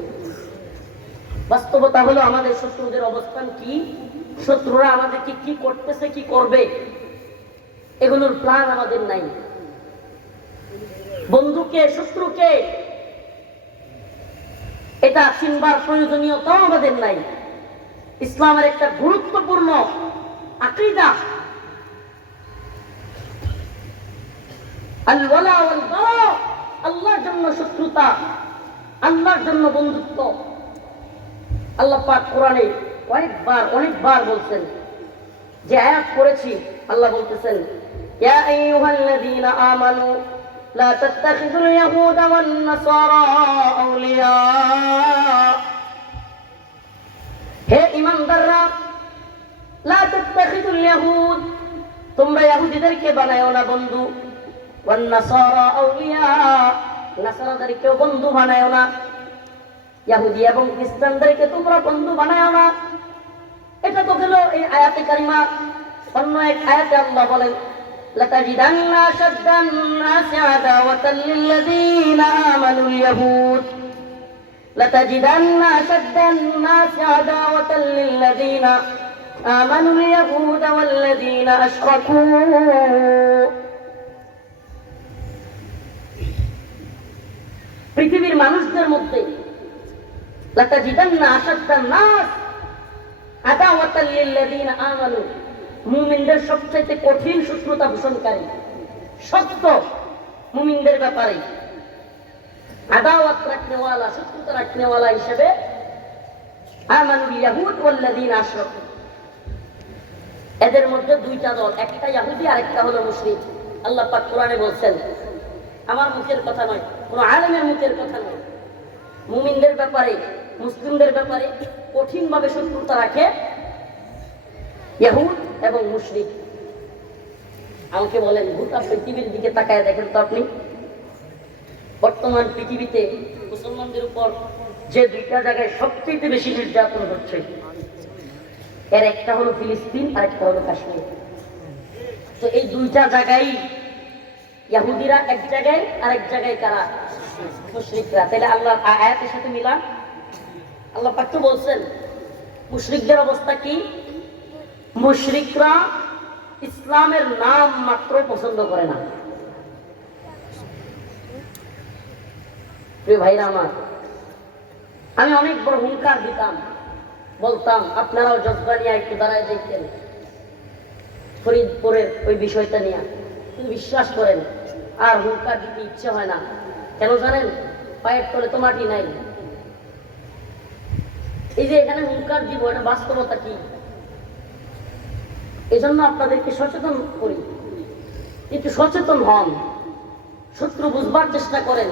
বাস্তবতা হলো আমাদের শত্রুদের অবস্থান কি, শত্রুরা আমাদেরকে কি করতেছে, কি করবে, এগুলোর প্ল্যান আমাদের নাই। বন্ধুকে, শত্রুকে, এটা চিনবার প্রয়োজনীয়তাও আমাদের নাই। ইসলামের একটা গুরুত্বপূর্ণ আকীদা আল ওয়ালা ওয়াল বারা, আল্লাহর জন্য শত্রুতা, আল্লাহর জন্য বন্ধুত্ব। আল্লাহ পাক কোরআনে অনেকবার বলছেন, যে আয়াত পড়েছি, আল্লাহ বলতেছেন, ইয়া আইয়ুহাল্লাযীনা আমানু লা তাত্তাখিযুল ইয়াহুদা ওয়ান নাসারা আউলিয়া। হে ঈমানদাররা, লা তাত্তাখিযুল ইয়াহুদ, তোমরা ইহুদিদেরকে বানায়ো না বন্ধু, ওয়ান নাসারা আউলিয়া, নাসারাদেরকেও বন্ধু বানায়ো না। ইহুদি এবং খ্রিস্টানদেরকে তোমরা বন্ধু বানায়ো না। এটা তো গেল এই আয়াতে কারিমা। অন্য এক আয়াতে আল্লাহ বলেন, লাতাজিদান্না আশাদ্দান নাসি আদাওয়াতাল লিল্লাযীনা আমানুল ইয়াহুদ, লাতাজিদান্না আশাদ্দান নাসি আদাওয়াতাল লিল্লাযীনা আমানুল ইয়াহুদ ওয়াল্লাযীনা আশরাকু। পৃথিবীর মানুষদের মধ্যে লাতাজিদান্না আশাদ্দান নাস আদাওয়াতাল লিল্লাযিনা আমানু, মুমিনদের সবচেয়ে কঠিন শত্রুতা পোষণকারী শক্ত মুমিনদের ব্যাপারে আদাওয়াত রাখনেওয়ালা, শত্রুতা রাখনেওয়ালা হিসেবে আমানুল ইয়াহুদ ওয়াল্লাযিনা আশরাকু। এদের মধ্যে দুইটা দল, একটা ইহুদি আর একটা হলো মুশরিক। আল্লাহ পাক কোরআনে বলছেন, আমার মুখের কথা নয়, কোন আলেমের মুখের কথা নয়, মুমিনদের ব্যাপারে, মুসলিমদের ব্যাপারে কঠিন ভাবে শত্রুতা রাখে ইহুদ এবং মুশরিক। আমাকে বলেন, গোটা পৃথিবীর দিকে তাকায় দেখেন তো আপনি, বর্তমান পৃথিবীতে মুসলমানদের উপর যে দুইটা জায়গায় সবচেয়ে বেশি নির্যাতন হচ্ছে, এর একটা হলো ফিলিস্তিন আর একটা হলো কাশ্মীর। তো এই দুইটা জায়গায় ইহুদিরা এক জায়গায় আর এক জায়গায় কারা? মুশরিকরা। তাহলে আল্লাহ আয়াতের সাথে মিলান। আল্লাহ পাক তো বলছেন মুশরিকদের অবস্থা কি? মুশরিকরা ইসলামের নাম মাত্র পছন্দ করে না। প্রিয় ভাইরা আমার, আমি অনেক বড় হুঙ্কার দিতাম, বলতাম আপনারাও জজবা নিয়ে একটু দাঁড়ায় দেখতেন ফরিদপুরের ওই বিষয়টা নিয়ে, কিন্তু বিশ্বাস করেন আর হুঙ্কার দিতে ইচ্ছে হয় না। কেন জানেন? পায়ের তলে তো মাটি নাই। এই যে এখানে হুঙ্কার দিব, এটা বাস্তবতা কি? এই জন্য আপনাদেরকে সচেতন করি, একটু সচেতন হন, শত্রু বুঝবার চেষ্টা করেন।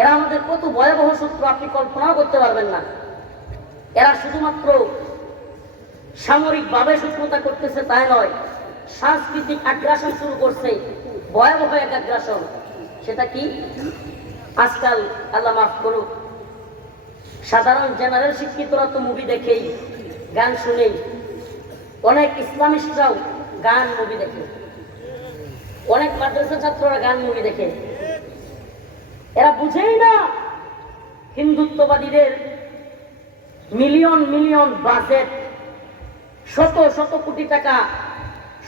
এরা আমাদের কত ভয়াবহ শত্রু আপনি কল্পনাও করতে পারবেন না। এরা শুধুমাত্র সামরিক ভাবে শত্রুতা করতেছে তাই নয়, সাংস্কৃতিক আগ্রাসন শুরু করছে, ভয়াবহ এক আগ্রাসন। সেটা কি? আজকাল আল্লাহ মাফ করুক, সাধারণ জেনারেল শিক্ষিতরা তো মুভি দেখেই, গান শুনেই, অনেক ইসলামিস্টরাও গান মুভি দেখে, অনেক মাদ্রাসা ছাত্ররা গান মুভি দেখে। এরা বুঝেই না হিন্দুত্ববাদীদের মিলিয়ন মিলিয়ন বাজেট, শত শত কোটি টাকা,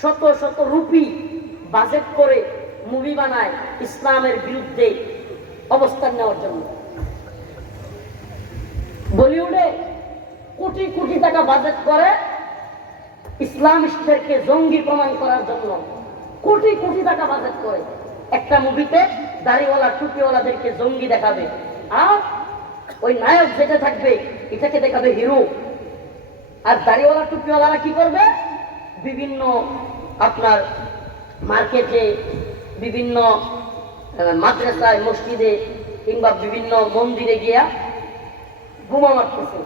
শত শত রুপি বাজেট করে মুভি বানায় ইসলামের বিরুদ্ধে অবস্থান নেওয়ার জন্য। বলিউডে কোটি কোটি টাকা বাজেট করে ইসলামিস্টদেরকে জঙ্গি প্রমাণ করার জন্য, কোটি কোটি টাকা বাজেট করে একটা মুভিতে দাড়িওয়ালা টুপিওয়ালাদেরকে জঙ্গি দেখাবে, আর ওই নায়ক যেটা থাকবে এটাকে দেখাবে হিরো। আর দাড়িওয়ালা টুপিওয়ালারা কি করবে? বিভিন্ন আপনার মার্কেটে, বিভিন্ন মাদ্রাসায়, মসজিদে কিংবা বিভিন্ন মন্দিরে গিয়া বোমা মারতেছে।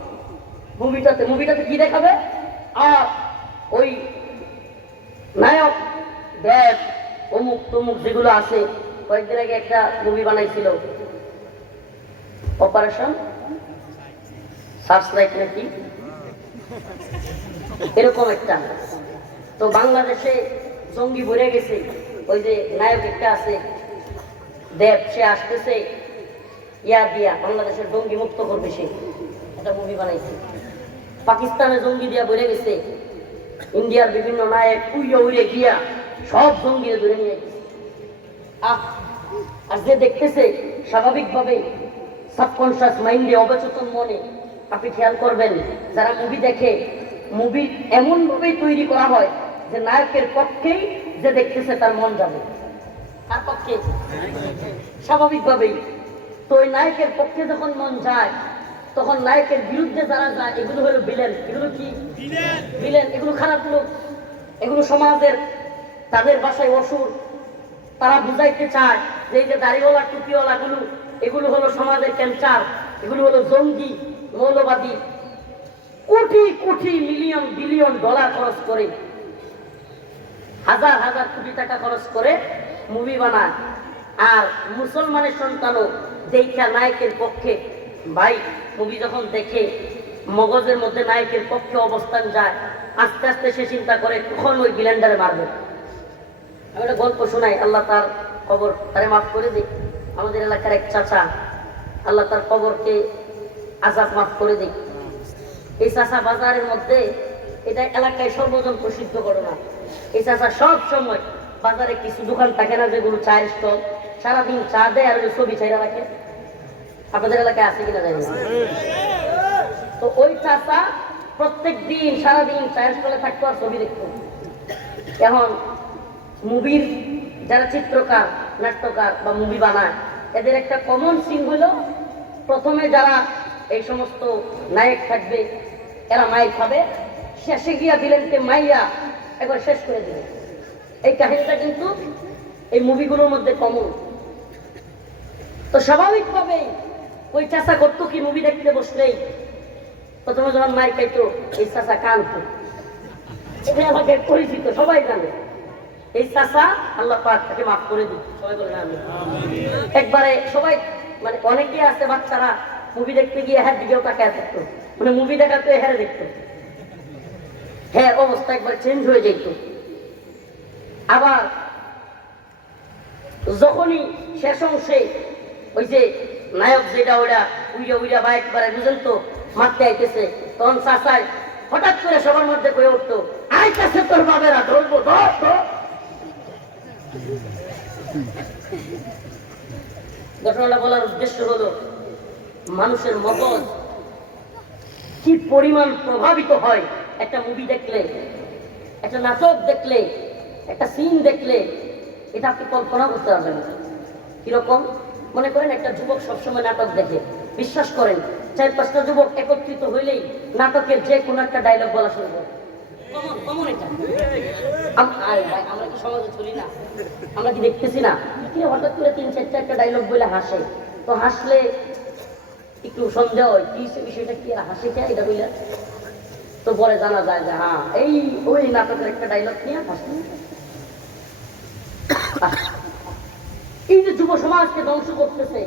মুভিটাতে কি দেখাবে? আর ওই নায়ক দেব অমুক তমুক যেগুলো আছে, কয়েকদিন আগে একটা মুভি বানাইছিল অপারেশন সার্চলাইট নাকি এরকম একটা। তো বাংলাদেশে জঙ্গি ভরে গেছে, ওই যে নায়ক একটা আছে দেব, সে আসতেছে ইয়া দিয়া বাংলাদেশের জঙ্গি মুক্ত করবে, সে একটা মুভি বানাইছে। পাকিস্তানে জঙ্গি দিয়া ভরে গেছে, ইন্ডিয়ার বিভিন্ন নায়ক উড়ে গিয়া সব জঙ্গি ধরে নিয়ে গেছে। আর যে দেখতেছে স্বাভাবিকভাবে সাবকনশিয়াস মাইন্ডে, অবচেতন মনে, আপনি খেয়াল করবেন যারা মুভি দেখে, মুভি এমন ভাবেই তৈরি করা হয় যে নায়কের পক্ষেই যে দেখতেছে তার মন যাবে। কার পক্ষে? স্বাভাবিকভাবেই। তো ওই নায়কের পক্ষে যখন মন যায়, তখন নায়কের বিরুদ্ধে যারা যায় এগুলো হলো ভিলেন। এগুলো কি? ভিলেন। এগুলো খারাপ লোক, এগুলো সমাজের, তাদের ভাষায় অসুর। তারা বুঝাইতে চায় যে এই যে দাড়িওয়ালা টুপিওয়ালা গুলো, এগুলো হলো সমাজের ক্যান্সার, এগুলো হলো জঙ্গি, মৌলবাদী। Crore crore million billion dollar খরচ করে, হাজার হাজার কোটি টাকা খরচ করে মুভি বানায়। আর মুসলমানের সন্তানও দেখা নায়কের পক্ষে, ভাই মুভি যখন দেখে মগজের মধ্যে নায়কের পক্ষে অবস্থান যায়, আস্তে আস্তে সে চিন্তা করে কখন ওই ভিলেন্ডারে মারবে। আমি একটা গল্প শোনাই, আল্লাহ তার কবর তারে মাফ করে দিক। আমাদের এলাকার এক চাচা, আল্লাহ তার কবরকে আজাব মাফ করে দিক। এই চাচা বাজারের মধ্যে, এটা এলাকায় সর্বজন প্রসিদ্ধ ঘটনা। এই চাচা সব সময় বাজারে কিছু দোকান থাকে না যেগুলো চায়ের স্টল, সারাদিন চা দেয় আর ছবি চাইরা রাখে। আপনাদের এলাকায় আছে কিনা জানি না। তো ওই চাচা প্রত্যেক দিন সারাদিন চায়ের স্টলে থাকতো আর ছবি দেখতো। এখন মুভির যারা চিত্রকার, নাট্যকার বা মুভি বানায়, এদের একটা কমন সিন হলো প্রথমে যারা এই সমস্ত নায়ক থাকবে এরা মাইর খাবে, শেষে গিয়া ভিলেনকে মাইয়া একবার শেষ করে দেবে। এই কাহিনীটা কিন্তু এই মুভিগুলোর মধ্যে কমন। তো স্বাভাবিকভাবেই ওই চাচা করতো কি, মুভি দেখতে বসলেই প্রথমে যখন মাইর খাইতো এই চাচা কাঁদতো। এটা আমাকে পরিচিত, সবাই জানে এই চাচা আল্লাহ পাক তাকে মাফ করে দিই, সবাই বলে আমি। একবারে সবাই মানে অনেকে আছে বাচ্চারা মুভি দেখতে গিয়ে হ্যাঁ দিকেও তাকায় থাকতো, মানে মুভি দেখাতে হ্যাঁ দেখতো, হ্যাঁ অবস্থা একবার চেঞ্জ হয়ে যেত। আবার যখনই শেষ অংশে ওই যে নায়ক যেটা ওরা উইরা উইরা বা একবারে বুঝেন তো মারতে আইতেছে, তখন চাচাই হঠাৎ করে সবার মধ্যে কয়ে উঠতো, আইতাছে তোর বাবেরা, ধরবো ধর। ঘটনাটা বলার উদ্দেশ্য হলো মানুষের মগজ কি পরিমাণ প্রভাবিত হয় একটা মুভি দেখলে, একটা নাটক দেখলে, একটা সিন দেখলে, এটা আপনি কল্পনা করতে পারবেন না। কিরকম মনে করেন একটা যুবক সবসময় নাটক দেখে, বিশ্বাস করেন 4-5টা যুবক একত্রিত হইলেই নাটকের যে কোনো একটা ডায়লগ বলা শুরু করে। আমরা কি সমাজে চলি না? আমরা কি দেখতেছি না হঠাৎ করে 3-4টা একটা ডায়লগ বলে হাসে, তো হাসলে একটু সন্দেহ হয় কি বিষয়টা, কি হাসি কে এটা বললে, তো পরে জানা যায় যে হ্যাঁ এই ওই নাটকের একটা ডায়লগ নিয়ে হাসি। এই যে যুব সমাজকে ধ্বংস করতেছে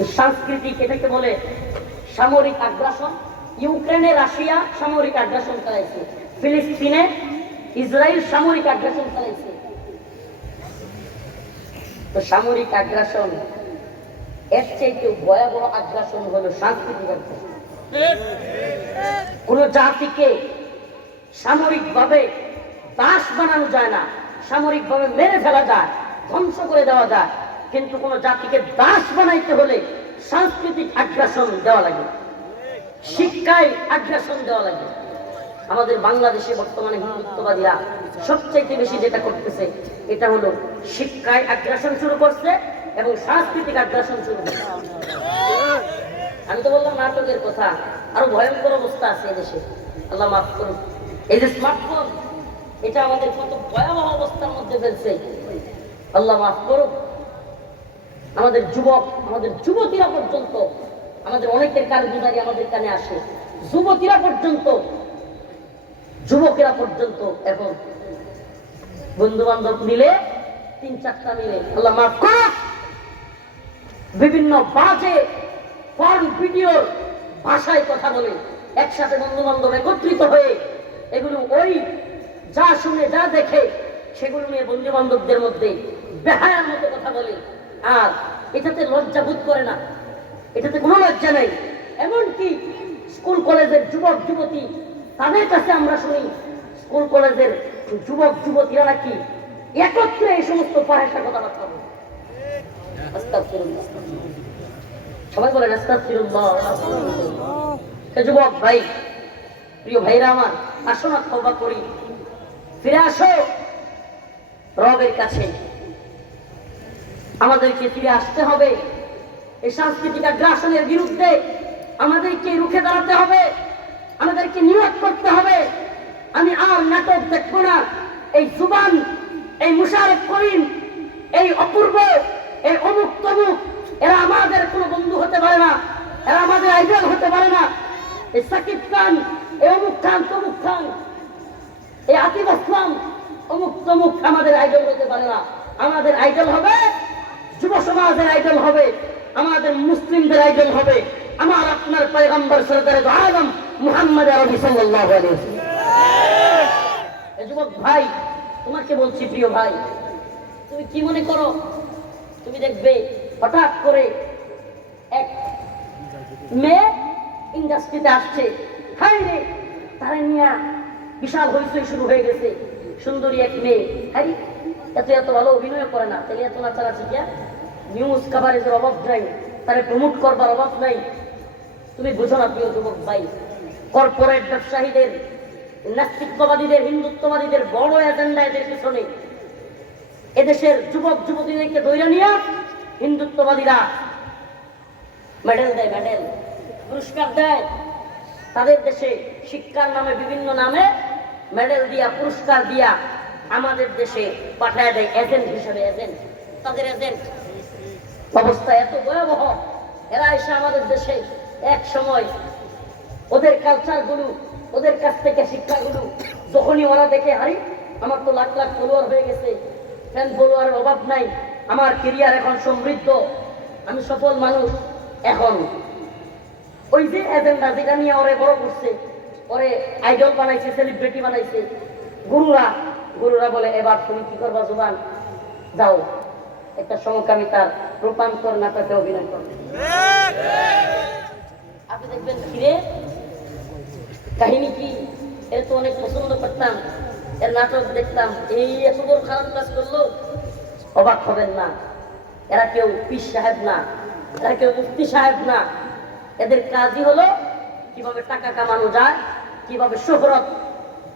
এই সাংস্কৃতিক, এটাকে বলে সামরিক আগ্রাসন। ইউক্রেনে রাশিয়া সামরিক আগ্রাসন চালাইছে, ফিলিস্তিনে ইসরায়েল সামরিক আগ্রাসন চালাইছে। তো সামরিক আগ্রাসন এর চাইতে ভয়াবহ আগ্রাসন হলো সাংস্কৃতিক আগ্রাসন। কোন জাতিকে সামরিকভাবে দাস বানানো যায় না, সামরিকভাবে মেরে ফেলা যায়, ধ্বংস করে দেওয়া যায়, কিন্তু কোন জাতিকে দাস বানাইতে হলে সাংস্কৃতিক আগ্রাসন দেওয়া লাগে, শিক্ষায় আগ্রাসন দেওয়া লাগে। আমাদের বাংলাদেশে বর্তমানে হিন্দুত্ববাদীরা সবচাইতে বেশি যেটা করতেছে এটা হলো শিক্ষায় আগ্রাসন শুরু করছে এবং সাংস্কৃতিক আগ্রাসন শুরু করছে। আমি তো বললাম নাটকের কথা, আরো ভয়ঙ্কর অবস্থা আছে এদেশে, আল্লাহ মাফ করুন। এই যে স্মার্টফোন, এটা আমাদের কত ভয়াবহ অবস্থার মধ্যে ফেলছে, আল্লাহ মাফ করুন। আমাদের যুবক, আমাদের যুবতীরা পর্যন্ত, আমাদের অনেকের কারগুজারি আমাদের কানে আসে, যুবতীরা পর্যন্ত, যুবকেরা পর্যন্ত এখন বন্ধু বান্ধব মিলে 3-4টা মিলে, আল্লাহ মাফ করুন, বিভিন্ন বাজে ফর্ম ভিডিওর ভাষায় কথা বলে একসাথে বন্ধু বান্ধব একত্রিত হয়ে এগুলো ওই যা শুনে যা দেখে সেগুলো নিয়ে বন্ধু বান্ধবদের মধ্যে বেহায়ার মতো কথা বলে, আর এটাতে লজ্জা বোধ করে না, এটাতে কোনো লজ্জা নেই। এমনকি স্কুল কলেজের যুবক যুবতী, তাদের কাছে আমরা শুনি স্কুল কলেজের যুবক যুবতীরা নাকি একত্রে এই সমস্ত ফাহিশা কথাবার্তা বলে। আস্তাগফিরুল্লাহ, সবাই বলেন আস্তাগফিরুল্লাহ। যুবক ভাই, প্রিয় ভাইরা আমার, আসো না তওবা করি, ফিরে আসো রবের কাছে। আমাদেরকে ফিরে আসতে হবে, এই সাংস্কৃতিক আগ্রাসনের বিরুদ্ধে আমাদেরকে রুখে দাঁড়াতে হবে, আমাদেরকে নিয়ত করতে হবে আমি আর নাটক দেখবো না। এই জুবান, এই মুশারফ করিম, এই অপূর্ব, এই অমুক তমুক, এরা আমাদের কোনো বন্ধু হতে পারে না, এরা আমাদের আইডল হতে পারে না। এই সাকিব খান, এই অমুক খান, তমুক খান, এই আতিফ আসলাম, অমুক তমুক আমাদের আইডল হতে পারে না। আমাদের আইডল হবে যুব সমাজের আইডল হবে, আমাদের মুসলিমদের আইডল হবে আমার আপনার পয়গম্বর সরদারে দো আলম মুহাম্মদ আরবি সাল্লাল্লাহু আলাইহি ওয়াসাল্লাম। যুবক ভাই, তোমাকে বলছি প্রিয় ভাই, তুমি কি মনে করো তুমি দেখবে হঠাৎ করে এক মেয়ে ইন্ডাস্ট্রিতে আসছে, হাই রে তারা নিয়ে বিশাল হইচই শুরু হয়ে গেছে, সুন্দরী এক মেয়ে, হাই এত এত ভালো অভিনয় করে না, তাহলে এত নাচানাচি কিয়া, নিউজ কভারেজের অভাব নাই, তারা প্রমোট করবার অভাব নাই, তুমি বুঝো না প্রিয় যুবক ভাই, কর্পোরেট ব্যবসায়ীদের, নাস্তিকবাদীদের, হিন্দুত্ববাদীদের বড় এজেন্ডা এদের পিছনে। এদেশের যুবক যুবতীদেরকে ধরে নিয়ে হিন্দুত্ববাদীরা মেডেল দেয়, মেডেল পুরস্কার দেয়। তাদের দেশে শিক্ষার নামে বিভিন্ন নামে মেডেল দিয়া, পুরস্কার দিয়া আমাদের দেশে পাঠায় দেয় এজেন্ট হিসেবে। এজেন্ট, তাদের এজেন্ট। অবস্থা এত ভয়াবহ, এরা এসে আমাদের দেশে এক সময় ওদের কালচার গুলো, ওদের কাছ থেকে শিক্ষাগুলো যখনই ওরা দেখে, হারি আমার তো লাখ লাখ ফলোয়ার হয়ে গেছে, ফ্যান ফলোয়ারের অভাব নাই, আমার কেরিয়ার এখন সমৃদ্ধ, আমি সফল মানুষ, এখন ওই যে এজেন্ডা যেটা নিয়ে ওরে বড় করছে, ওরে আইডল বানাইছে, সেলিব্রিটি বানাইছে, গুরুরা বলে এবার তুমি কি করবা জুবান, যাও একটা সমকামিতার রূপান্তর নাটকে অভিনয় করবে। আপনি দেখবেন ফিরে কাহিনী কি, এর তো অনেক পছন্দ করতাম, এর নাটক দেখতাম, এই এত বড় খারাপ কাজ করলো, অবাক হবেন না, এরা কেউ পীর সাহেব না, এরা কেউ মুফতি সাহেব না, এদের কাজই হলো কিভাবে টাকা কামানো যায়, কিভাবে শোহরত,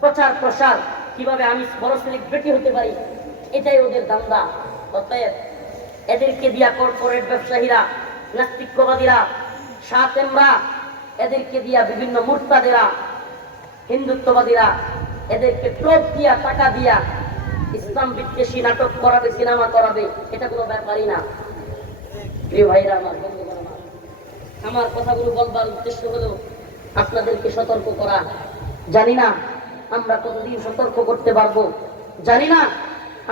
প্রচার প্রসার, কিভাবে আমি বড় সেলিব্রিটি হতে পারি, এটাই ওদের দান্দা। অতএব এদেরকে দিয়া কর্পোরেট ব্যবসায়ীরা, নাস্তিকবাদীরা, শাতেমরা, এদেরকে দিয়া বিভিন্ন মুরতাদেরা, হিন্দুত্ববাদীরা এদেরকে টোপ দিয়া, টাকা দিয়া ইসলাম বিদ্বেষী নাটক করাবে, সিনেমা করাবে, এটা কোনো ব্যাপারই না। প্রিয় ভাইরা আমার, বন্ধুগণ আমার কথাগুলো বলবার উদ্দেশ্য হলো আপনাদেরকে সতর্ক করা। জানি না আমরা কতদিন সতর্ক করতে পারবো, জানি না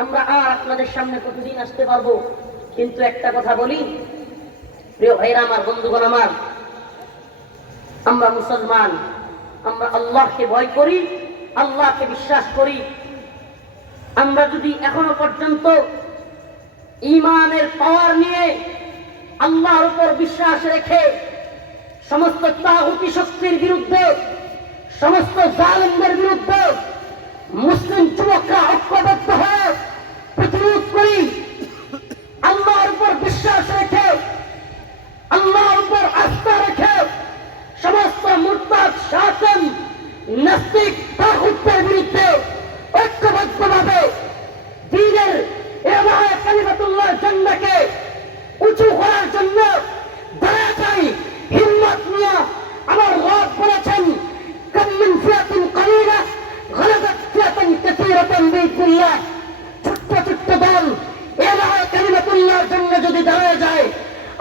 আমরা আর আপনাদের সামনে কতদিন আসতে পারবো, কিন্তু একটা কথা বলি প্রিয় ভাইরা আমার, বন্ধুগণ আমার, আমরা মুসলমান, আমরা আল্লাহকে ভয় করি, আল্লাহকে বিশ্বাস করি। আমরা যদি এখনো পর্যন্ত ঈমানের পাওয়ার নিয়ে আল্লাহর উপর বিশ্বাস রেখে সমস্ত তাগুতি শক্তির বিরুদ্ধে, সমস্ত জালেমদের বিরুদ্ধে মুসলিম যুবকরা ঐক্যবদ্ধ হয়ে প্রতিরোধ করি, আল্লাহর উপর বিশ্বাস রেখে, আল্লাহর উপর আস্থা রেখে সমস্ত মুরতাদ, শাতেম, নাস্তিক, তাগুতের বিরুদ্ধে ঐক্যবদ্ধভাবে দ্বীনের ইলাহি কালিমাতুল্লাহর ঝান্ডাকে উঁচু করার জন্য দাঁড়ায় যাই, হিম্মত নিয়ে। আমার রব বলেছেন, কাম মিন ফিয়াতিন কালিলা গালাবাত ফিয়াতান কাসীরাতান বিইذনিল্লাহ। ছোট্ট ছোট্ট দল ইলাহি কালিমাতুল্লাহর জন্য যদি দাঁড়ায় যায়,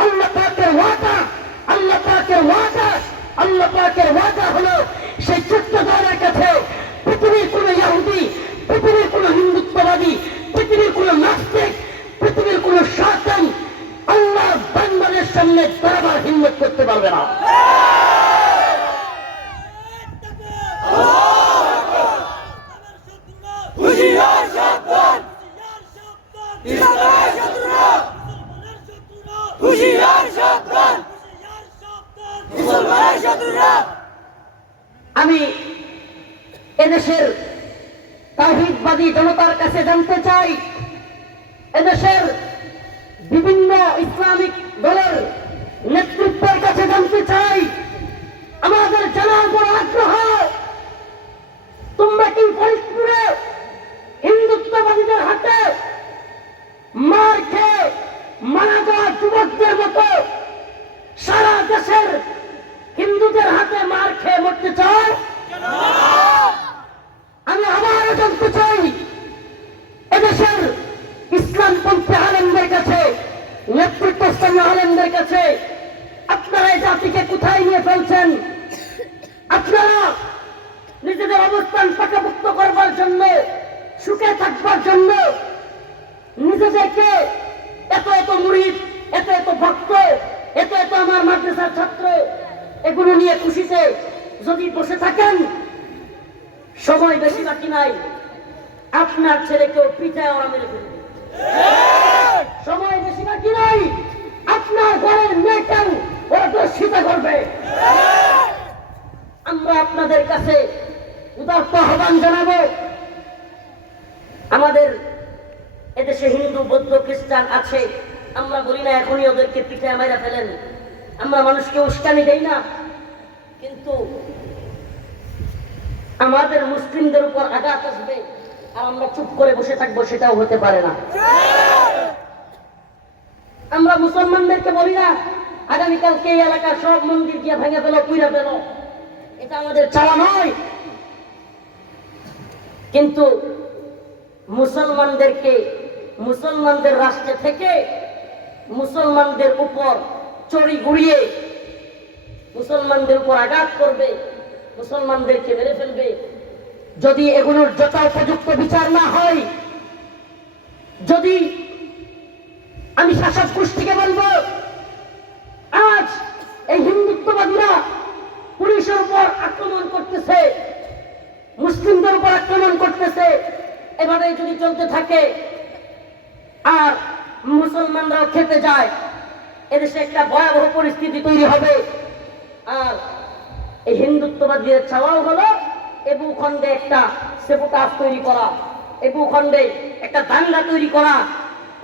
আল্লাহ পাকের ওয়াদা, আল্লাহ পাকের ওয়াদা, আল্লাহ পাকের ওয়াদা হলো সেই ছোট্ট দলের কাছে পৃথিবীর কোন ইহুদি, পৃথিবীর কোন হিন্দুত্ববাদী, পৃথিবীর কোন নাস্তিক, পৃথিবীর কোন শাসন আল্লাহ বান্দাদের সামনে দাঁড়াবার হিম্মত করতে পারবে না। আমি এদেশের তাওহীদবাদী জনতার কাছে জানতে চাই, এদেশের বিভিন্ন ইসলামিক দলের নেতৃত্বের কাছে জানতে চাই, আমাদের জানার বড় আগ্রহ, তোমরা কি ফরিদপুরে হিন্দুত্ববাদীদের হাতে মার খেয়ে মারা যাওয়া যুবকদের মতো সারা দেশের হিন্দুদের হাতে মার খেয়ে মরতে চাও? আমি আবারও জানতে চাই, এদেশের ইসলামপন্থী আলেমদের কাছে, নেতৃত্বস্থানীয় আলেমদের কাছে, আপনারা এই জাতিকে কোথায় নিয়ে ফেলছেন? আপনারা নিজেদের অবস্থান পাকাপোক্ত করবার জন্য, সুখে থাকবার জন্য নিজেদেরকে এত এত মুরিদ, এত এত ভক্ত, এত এত আমার মাদ্রাসার ছাত্র, এগুলো নিয়ে খুশিতে যদি বসে থাকেন, সময় বেশি বাকি নাই, আপনার ছেলেকেও পিঠায় ওরা মেরে ফেলবে। সময় বেশি বাকি নাই, আপনার ঘরের মেয়েকেও ওরা দর্শিত করবে। আমরা আপনাদের কাছে উদাত্ত আহ্বান জানাবো, আমাদের এদেশে হিন্দু, বৌদ্ধ, খ্রিস্টান আছে, আমরা বলি না এখনই ওদেরকে পিঠায় মাইরা ফেলেন, আমরা মানুষকে উস্কানি দেই না, কিন্তু আমাদের মুসলিমদের উপর আঘাত আসবে আর আমরা চুপ করে বসে থাকবো, সেটাও হতে পারে না। আমরা মুসলমানদেরকে বলি না আগামীকালকে এই এলাকার সব মন্দির গিয়ে ভেঙে ফেলো, পুইরা ফেলো, এটা আমাদের চাওয়া নয়। কিন্তু মুসলমানদের রাষ্ট্রে থেকে মুসলমানদের উপর চড়ি গুড়িয়ে মুসলমানদের উপর আঘাত করবে, মুসলমানদেরকে মেরে ফেলবে, যদি এগুলোর যথোপযুক্ত বিচার না হয়, যদি আমি শাসক গোষ্ঠীকে বলবো আজ এই হিন্দুত্ববাদীরা পুলিশের উপর আক্রমণ করতেছে, মুসলিমদের উপর আক্রমণ করতেছে, এভাবে যদি চলতে থাকে আর মুসলমানরাও খেপে যায়, এদেশে একটা ভয়াবহ পরিস্থিতি তৈরি হবে। আর এই হিন্দুত্ববাদীদের চাওয়াও হলো এ ভূখণ্ডে একটা সেপোটাস তৈরি করা, এ ভূখণ্ডে একটা দাঙ্গা তৈরি করা।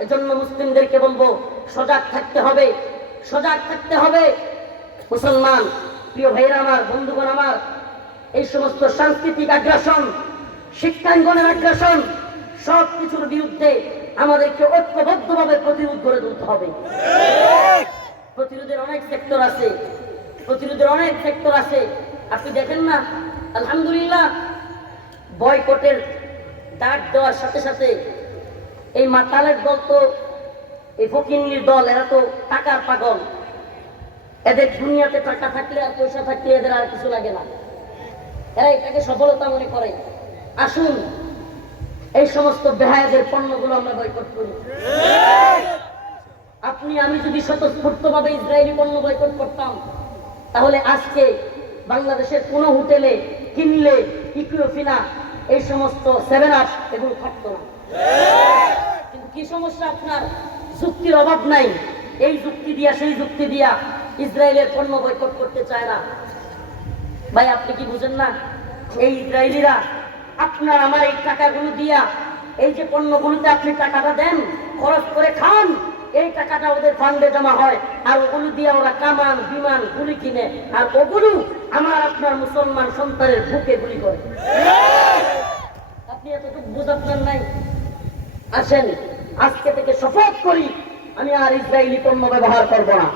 এজন্য মুসলিমদেরকে বলবো সজাগ থাকতে হবে, সজাগ থাকতে হবে। মুসলমান প্রিয় ভাইয়েরা আমার, বন্ধুগণ আমার, এই সমস্ত সাংস্কৃতিক আগ্রাসন, শিক্ষাঙ্গনের আগ্রাসন, সব কিছুর বিরুদ্ধে আমাদেরকে ঐক্যবদ্ধভাবে প্রতিরোধ গড়ে তুলতে হবে। প্রতিরোধের অনেক সেক্টর আছে, প্রতিরোধের অনেক সেক্টর আছে। আপনি দেখেন না, আলহামদুলিল্লাহ, বয়কটের ডাক দেওয়ার সাথে সাথে এই মাতালের দল তো, এই ফকিন্নির দল, এরা তো টাকার পাগল। এদের দুনিয়াতে টাকা থাকলে আর পয়সা থাকলে এদের আর কিছু লাগে না, এরা এটাকে সফলতা মনে করে। আসুন এই সমস্ত বেহায়াদের পণ্যগুলো আমরা বয়কট করি। আপনি আমি যদি স্বতঃস্ফূর্তভাবে ইসরায়েলি পণ্য বয়কট করতাম, তাহলে আজকে বাংলাদেশের কোন হোটেলে কিনলে ইকুইফিনা, এই সমস্ত 7 আপ এগুলো থাকতো না। কিন্তু কি সমস্যা, আপনার যুক্তির অভাব নাই, এই যুক্তি দিয়া সেই যুক্তি দিয়া ইসরায়েলের পণ্য বয়কট করতে চায় না। ভাই আপনি কি বুঝেন না, এই ইসরায়েলিরা আপনার আমার এই টাকাগুলো দিয়া, এই যে পণ্যগুলোতে আপনি টাকাটা দেন, খরচ করে খান, এই টাকাটা ওদের ফান্ডে জমা হয়, আর ওগুলো দিয়ে ওরা কামান বিমান গুলি কিনে, আর ওগুলো আমার আপনার মুসলমান সন্তানের বুকে গুলি করে। আপনি এতটুকু বুঝ আপনার নাই। আসেন আজকে থেকে শপথ করি, আমি আর ইসরায়েলি পণ্য ব্যবহার করব না।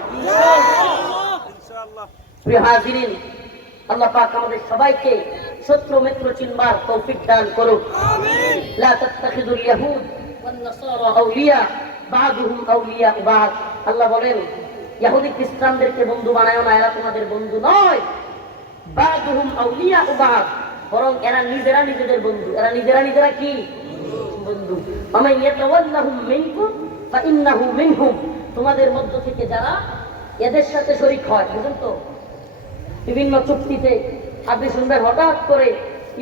প্রিয় হাজিরিন, আল্লাহ পাক আমাদের সবাইকে শত্রু মিত্র চিনবার তৌফিক দান করুক। লা তাত্তাখিযুল ইয়াহুদ ওয়ান নাসারা আউলিয়া বা'দুহুম আউলিয়া বা'দ। আল্লাহ বলেন, ইহুদি খ্রিস্টানদেরকে বন্ধু বানায়ো না, এরা তোমাদের বন্ধু নয়। বা'দুহুম আউলিয়া বা'দ, বরং এরা নিজেরা নিজেদের বন্ধু। এরা নিজেরা কি বন্ধু? আমান ইয়াতাওয়াল্লাহুম মিনকুম ফাইন্নাহু মিনহুম, তোমাদের মধ্য থেকে যারা এদের সাথে শরীক হয়। বুঝুন তো, বিভিন্ন চুক্তিতে আপনি শুনবেন হঠাৎ করে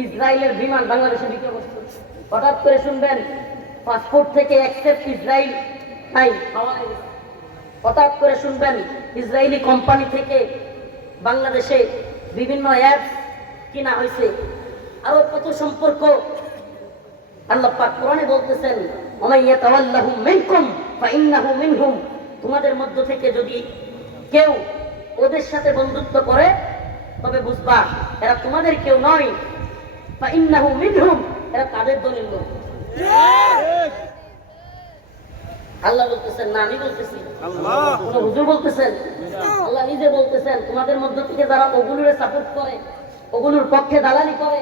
ইসরায়েলের বিমান বাংলাদেশে ঢুকে বসছে, হঠাৎ করে শুনবেন পাসপোর্ট থেকে অ্যাকসেপ্ট ইসরায়েল নাই, হঠাৎ করে শুনবেন ইসরায়েলি কোম্পানি থেকে বাংলাদেশে বিভিন্ন অ্যাপস কিনা হয়েছে, আরো কত সম্পর্ক। আল্লাহ পাক কোরআনে বলতেছেন, ওমান ইয়াতাওয়াল্লাহুম মিনকুম ফাইন্নাহু মিনহুম, তোমাদের মধ্য থেকে যদি কেউ ওদের সাথে বন্ধুত্ব করে তবে বুঝবা এরা তোমাদের কেউ নয়। ফাইন্নাহু মিনহুম, এরা তাদের দলের লোক। আল্লাহ বলতেছেন না আমি বলতেছি, কোন হুজুর বলতেছেন? আল্লাহ নিজে বলতেছেন, তোমাদের মধ্য থেকে যারা ওগুলোরে সাপোর্ট করে, ওগুলোর পক্ষে দালালি করে,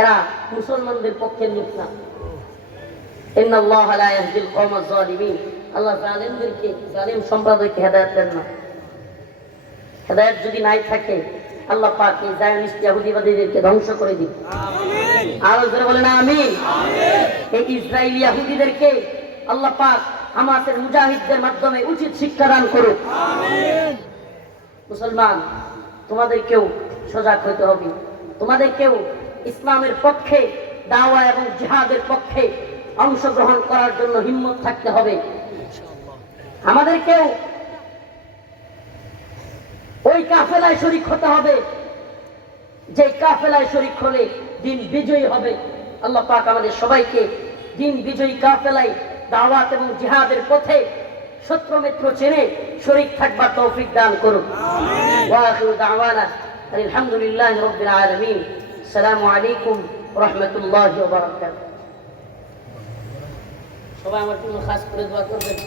এরা মুসলমানদের পক্ষের লোক না। ইন্নাল্লাহা লা ইয়াহদিল কওমাজ যালিমিন, আল্লাহ জালিমদেরকে, জালিম সম্প্রদায়কে হেদায়েত দেন না। হেদায়েত যদি নাই থাকে, আল্লাহ পাক এই জায়নিস্ট ইহুদিবাদীদেরকে ধ্বংস করে দিন। আমিন। আরো জোরে বলেন আমিন। আমিন। এই ইসরায়েলি ইহুদিদেরকে আল্লাহ পাক হামাসের মুজাহিদদের মাধ্যমে উচিত শিক্ষা দান করুক। আমিন। মুসলমান, তোমাদেরকেও সজাগ হতে হবে, তোমাদেরকেও ইসলামের পক্ষে দাওয়া এবং জিহাদের পক্ষে অংশগ্রহণ করার জন্য হিম্মত থাকতে হবে। আমাদেরকেও ওই কাফেলায় শরীক হতে হবে, যে কাফেলায় শরীক হলে দিন বিজয়ী হবে। আল্লাহ পাক আমাদের সবাইকে দিন বিজয়ী কাফেলায় দাওয়াত এবং জিহাদের পথে শত্রু মিত্র চেনে শরীক থাকবার তৌফিক দান করুন। ওয়া আখিরু দাওয়ানা আলহামদুলিল্লাহি রাব্বিল আলামিন। আসসালামু আলাইকুম ওয়া রাহমাতুল্লাহি ওয়া বারাকাতুহু। সবাই আমার জন্য খাস করে দোয়া করবেন।